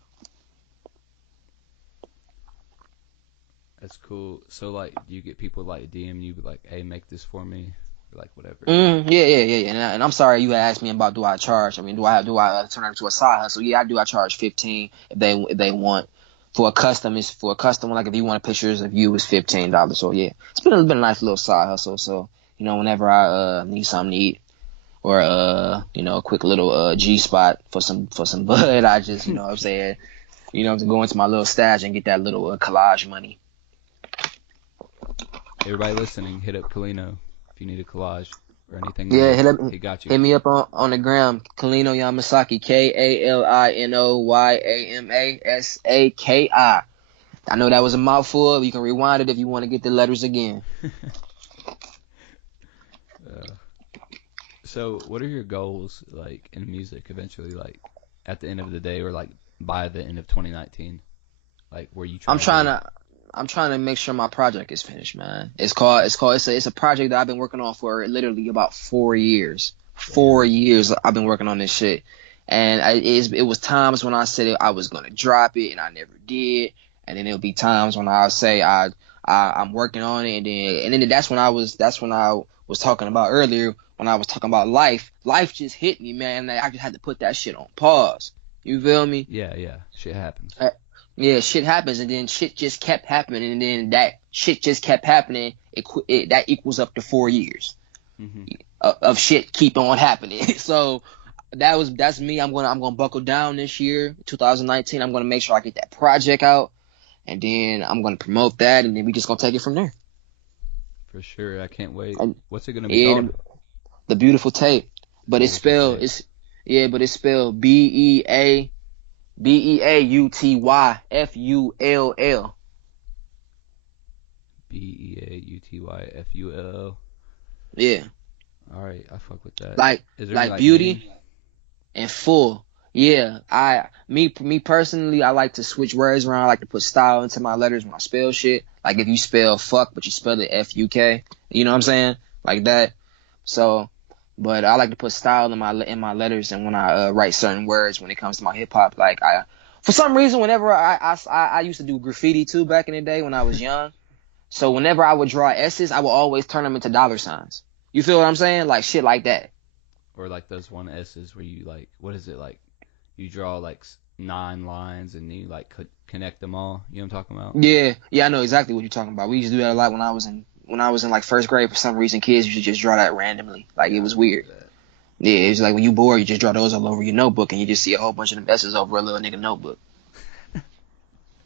That's cool. So like, do you get people like DM you like, hey, make this for me, or like whatever? Yeah. And I'm sorry you asked me about do I charge? I mean, do I turn it into a side hustle? Yeah, I do. I charge 15 if they want. For a custom, like if you want pictures of you, it's $15. So yeah, it's been a nice little side hustle. So you know, whenever I need something to eat or you know, a quick little G spot for some bud, I just, you know what I'm saying, you know, to go into my little stash and get that little collage money. Everybody listening, hit up Kalino if you need a collage or anything. Yeah, he got you. Hit me up on the gram, Kalino Yamasaki, KalinoYamasaki. I know that was a mouthful. You can rewind it if you want to get the letters again. So, what are your goals like in music eventually, like at the end of the day, or like by the end of 2019? Like, where you I'm trying to make sure my project is finished, man. It's a project that I've been working on for literally about 4 years. 4 years I've been working on this shit, and it was times when I said I was gonna drop it and I never did, and then there'll be times when I'll say I'm working on it, and then that's when I was talking about earlier when I was talking about life. Life just hit me, man. I just had to put that shit on pause. You feel me? Yeah. Shit happens. Yeah, shit happens, and then shit just kept happening, and then that shit just kept happening. That equals up to 4 years of shit keep on happening. So that's me. I'm gonna buckle down this year, 2019. I'm gonna make sure I get that project out, and then I'm gonna promote that, and then we just gonna take it from there. For sure, I can't wait. What's it gonna be called? The Beautiful Tape, but it's spelled BEAUTYFULL. BEAUTYFULL. Yeah. All right, I fuck with that. Like beauty name? And full. Yeah. Me personally, I like to switch words around. I like to put style into my letters when I spell shit. Like if you spell fuck, but you spell it FUK, you know what I'm saying? Like that. So, but I like to put style in my letters, and when I write certain words when it comes to my hip hop, like for some reason, whenever I used to do graffiti too back in the day when I was young. So whenever I would draw S's, I would always turn them into $signs. You feel what I'm saying? Like shit like that. Or like those one S's where you like, what is it like? You draw like 9 lines and you like connect them all. You know what I'm talking about? Yeah, I know exactly what you're talking about. We used to do that a lot when I was in like first grade. For some reason, kids used to just draw that randomly. Like it was weird. Yeah, it's like when you bored, you just draw those all over your notebook, and you just see a whole bunch of them S's over a little nigga notebook.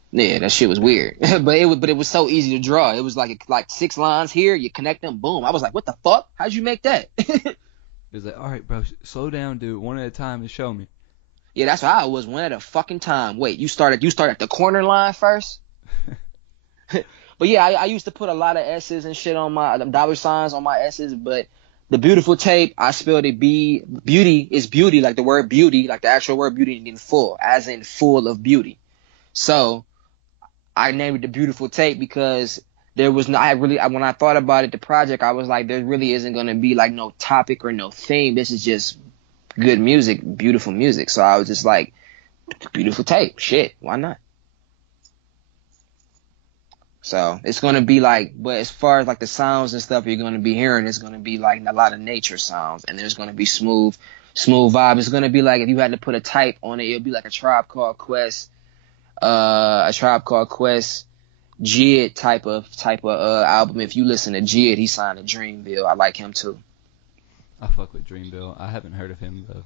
Yeah, that shit was weird. but it was so easy to draw. It was like 6 lines here, you connect them, boom. I was like, what the fuck? How'd you make that? It was like, all right, bro, slow down, dude. One at a time and show me. Yeah, that's how I was, one at a fucking time. Wait, you start at the corner line first? But yeah, I used to put a lot of S's and shit on my $signs on my S's, but the Beautiful Tape, I spelled it beauty is beauty, like the word beauty, like the actual word beauty, and then full, as in full of beauty. So I named it The Beautiful Tape because there was no, when I thought about it, the project, I was like, there really isn't going to be like no topic or no theme. This is just good music, beautiful music. So I was just like, Beautiful Tape, shit, why not? So it's going to be like, but as far as like the sounds and stuff you're going to be hearing, it's going to be like a lot of nature sounds, and there's going to be smooth vibe. It's going to be like, if you had to put a type on it, it'll be like a Tribe Called Quest, Jid type of album. If you listen to Jid, he signed to Dreamville. I like him too. I fuck with Dreamville. I haven't heard of him though.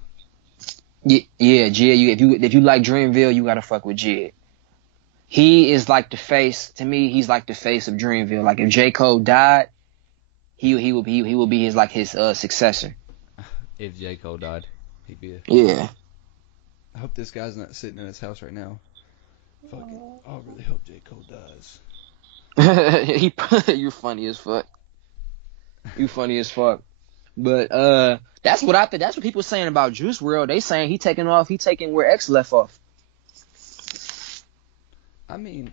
Yeah, Jid. If you like Dreamville, you gotta fuck with Jid. He is like the face. To me, he's like the face of Dreamville. Like if J. Cole died, he will be his successor. If J. Cole died, he'd be Yeah. I hope this guy's not sitting in his house right now. Fuck it. I really hope J. Cole dies. You're funny as fuck. You funny as fuck. But that's what I think. That's what people saying about Juice WRLD. They saying he taking off. He taking where X left off. I mean,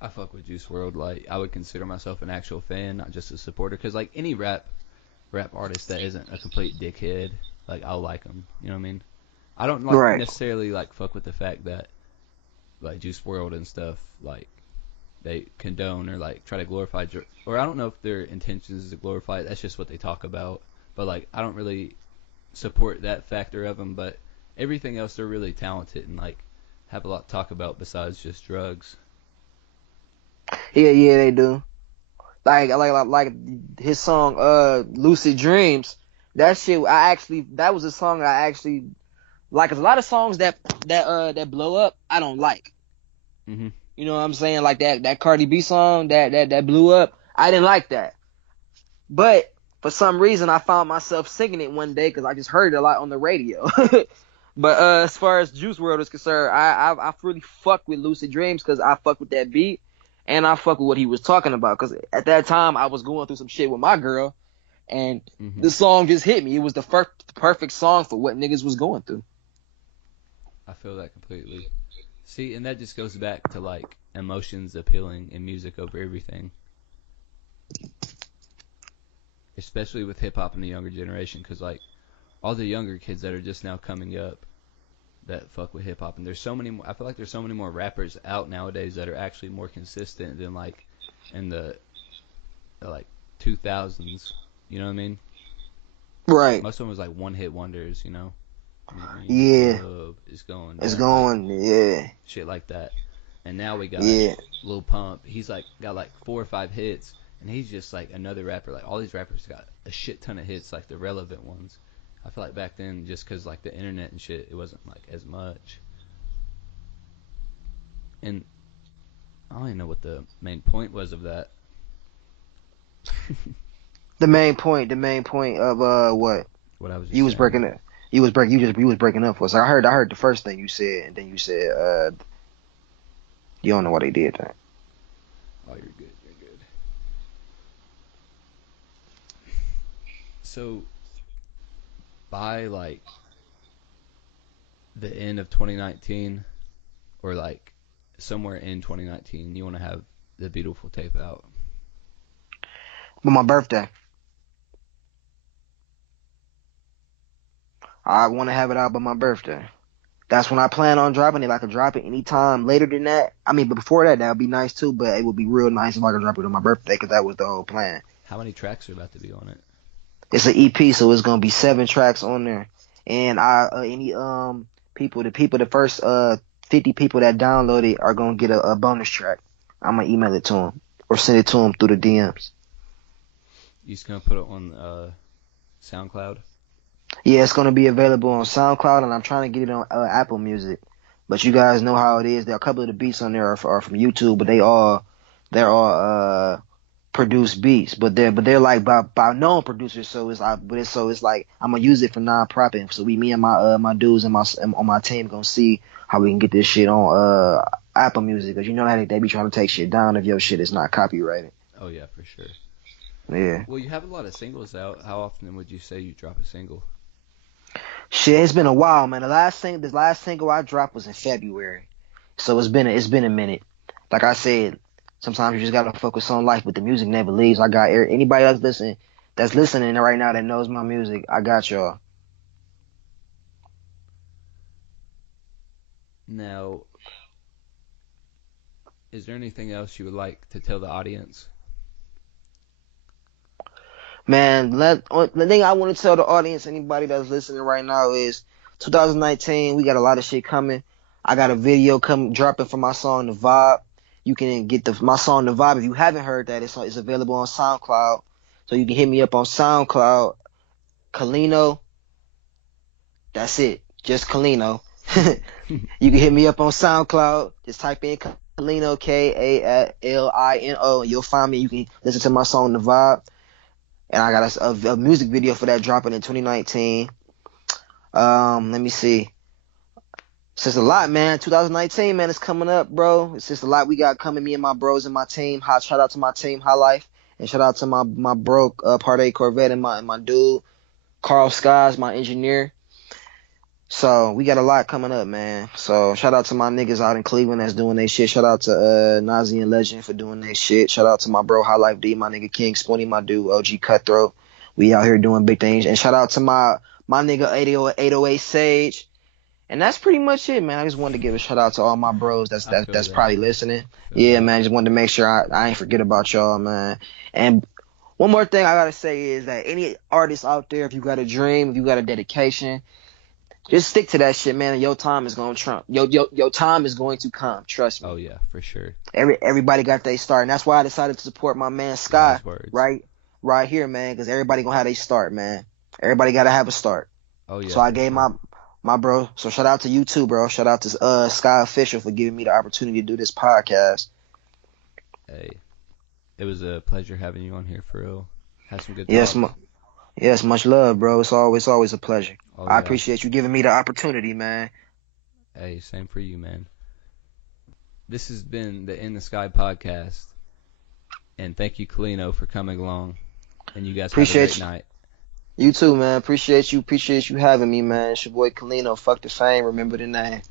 I fuck with Juice WRLD. Like, I would consider myself an actual fan, not just a supporter. Because like any rap artist that isn't a complete dickhead, like I'll like him. You know what I mean? I don't like Right. necessarily like fuck with the fact that like Juice WRLD and stuff like they condone or like try to glorify or I don't know if their intentions is to glorify it. That's just what they talk about. But like I don't really support that factor of them. But everything else, they're really talented and like have a lot to talk about besides just drugs. Yeah, they do. Like his song Lucid Dreams. That shit that was a song I actually like. 'Cause a lot of songs that blow up I don't like. Mhm. You know what I'm saying? Like that Cardi B song that blew up. I didn't like that. But for some reason I found myself singing it one day because I just heard it a lot on the radio. But as far as Juice WRLD is concerned, I really fuck with Lucid Dreams because I fuck with that beat and I fuck with what he was talking about. Because at that time I was going through some shit with my girl, and the song just hit me. It was the perfect song for what niggas was going through. I feel that completely. See, and that just goes back to like emotions appealing in music over everything. Especially with hip hop in the younger generation, because like all the younger kids that are just now coming up that fuck with hip hop, and there's so many more, I feel like there's so many more rappers out nowadays that are actually more consistent than like in the like 2000s. You know what I mean? Right. Most of them was like one hit wonders. You know? Yeah. It's going. It's going. Yeah. Shit like that. And now we got Yeah. Lil Pump. He's like got like 4 or 5 hits, and he's just like another rapper. Like all these rappers got a shit ton of hits, like the relevant ones. I feel like back then, just because like the internet and shit, it wasn't like as much. And I don't even know what the main point was of that. The main point of what? What I was just You was saying. breaking it. You was breaking up for us. I heard the first thing you said, and then you said you don't know why they did that. Oh, you're good. You're good. So by like the end of 2019, or like somewhere in 2019, you want to have the Beautiful tape out. But my birthday, I want to have it out by my birthday. That's when I plan on dropping it. I could drop it anytime later than that. I mean, but before that, that would be nice too. But it would be real nice if I could drop it on my birthday because that was the whole plan. How many tracks are about to be on it? It's an EP, so it's gonna be 7 tracks on there. And the first 50 people that download it are gonna get a bonus track. I'm gonna email it to them or send it to them through the DMs. You just gonna put it on SoundCloud? Yeah, it's gonna be available on SoundCloud, and I'm trying to get it on Apple Music. But you guys know how it is. There are a couple of the beats on there are from YouTube, but they're all produced beats. But they're like by known producers. So it's like I'm gonna use it for non-profit. So me and my dudes and on my team gonna see how we can get this shit on Apple Music, because you know how they be trying to take shit down if your shit is not copyrighted. Oh yeah, for sure. Yeah. Well, you have a lot of singles out. How often would you say you drop a single? Shit, it's been a while, man. The last single I dropped was in February, so it's been a minute. Like I said, sometimes you just gotta focus on life, but the music never leaves. I got anybody else that's listening right now that knows my music. I got y'all. Now, is there anything else you would like to tell the audience? Man, the thing I want to tell the audience, anybody that's listening right now, is 2019. We got a lot of shit coming. I got a video dropping for my song The Vibe. You can get my song The Vibe. If you haven't heard that, it's available on SoundCloud. So you can hit me up on SoundCloud, Kalino. That's it, just Kalino. You can hit me up on SoundCloud. Just type in Kalino, Kalino, and you'll find me. You can listen to my song The Vibe. And I got a music video for that dropping in 2019. Let me see. It's just a lot, man. 2019, man, it's coming up, bro. It's just a lot we got coming. Me and my bros and my team. Shout out to my team, High Life, and shout out to my bro, Part 8 Corvette, and my dude, Carl Skies, my engineer. So we got a lot coming up, man. So shout out to my niggas out in Cleveland that's doing their shit. Shout out to Nazi and Legend for doing their shit. Shout out to my bro High Life D, my nigga King Spoony, my dude OG Cutthroat. We out here doing big things. And shout out to my nigga 808 Sage. And that's pretty much it, man. I just wanted to give a shout out to all my bros that's probably listening. Yeah, man. Just wanted to make sure I ain't forget about y'all, man. And one more thing I gotta say is that any artist out there, if you got a dream, if you got a dedication, just stick to that shit, man. And your time is gonna trump. Your time is going to come. Trust me. Oh yeah, for sure. Everybody got their start, and that's why I decided to support my man Sky right here, man. Because everybody gonna have their start, man. Everybody gotta have a start. Oh yeah. So I gave my bro. So shout out to you too, bro. Shout out to Sky Official for giving me the opportunity to do this podcast. Hey, it was a pleasure having you on here, for real. Had some good Yes, talks. yes, much love, bro. It's always a pleasure. Oh, I yeah. appreciate you giving me the opportunity, man. Hey, same for you, man. This has been the In the Sky podcast, and thank you, Kalino, for coming along. And you guys Appreciate have a great night. You too, man. Appreciate you having me, man. It's your boy Kalino. Fuck the fame. Remember the name.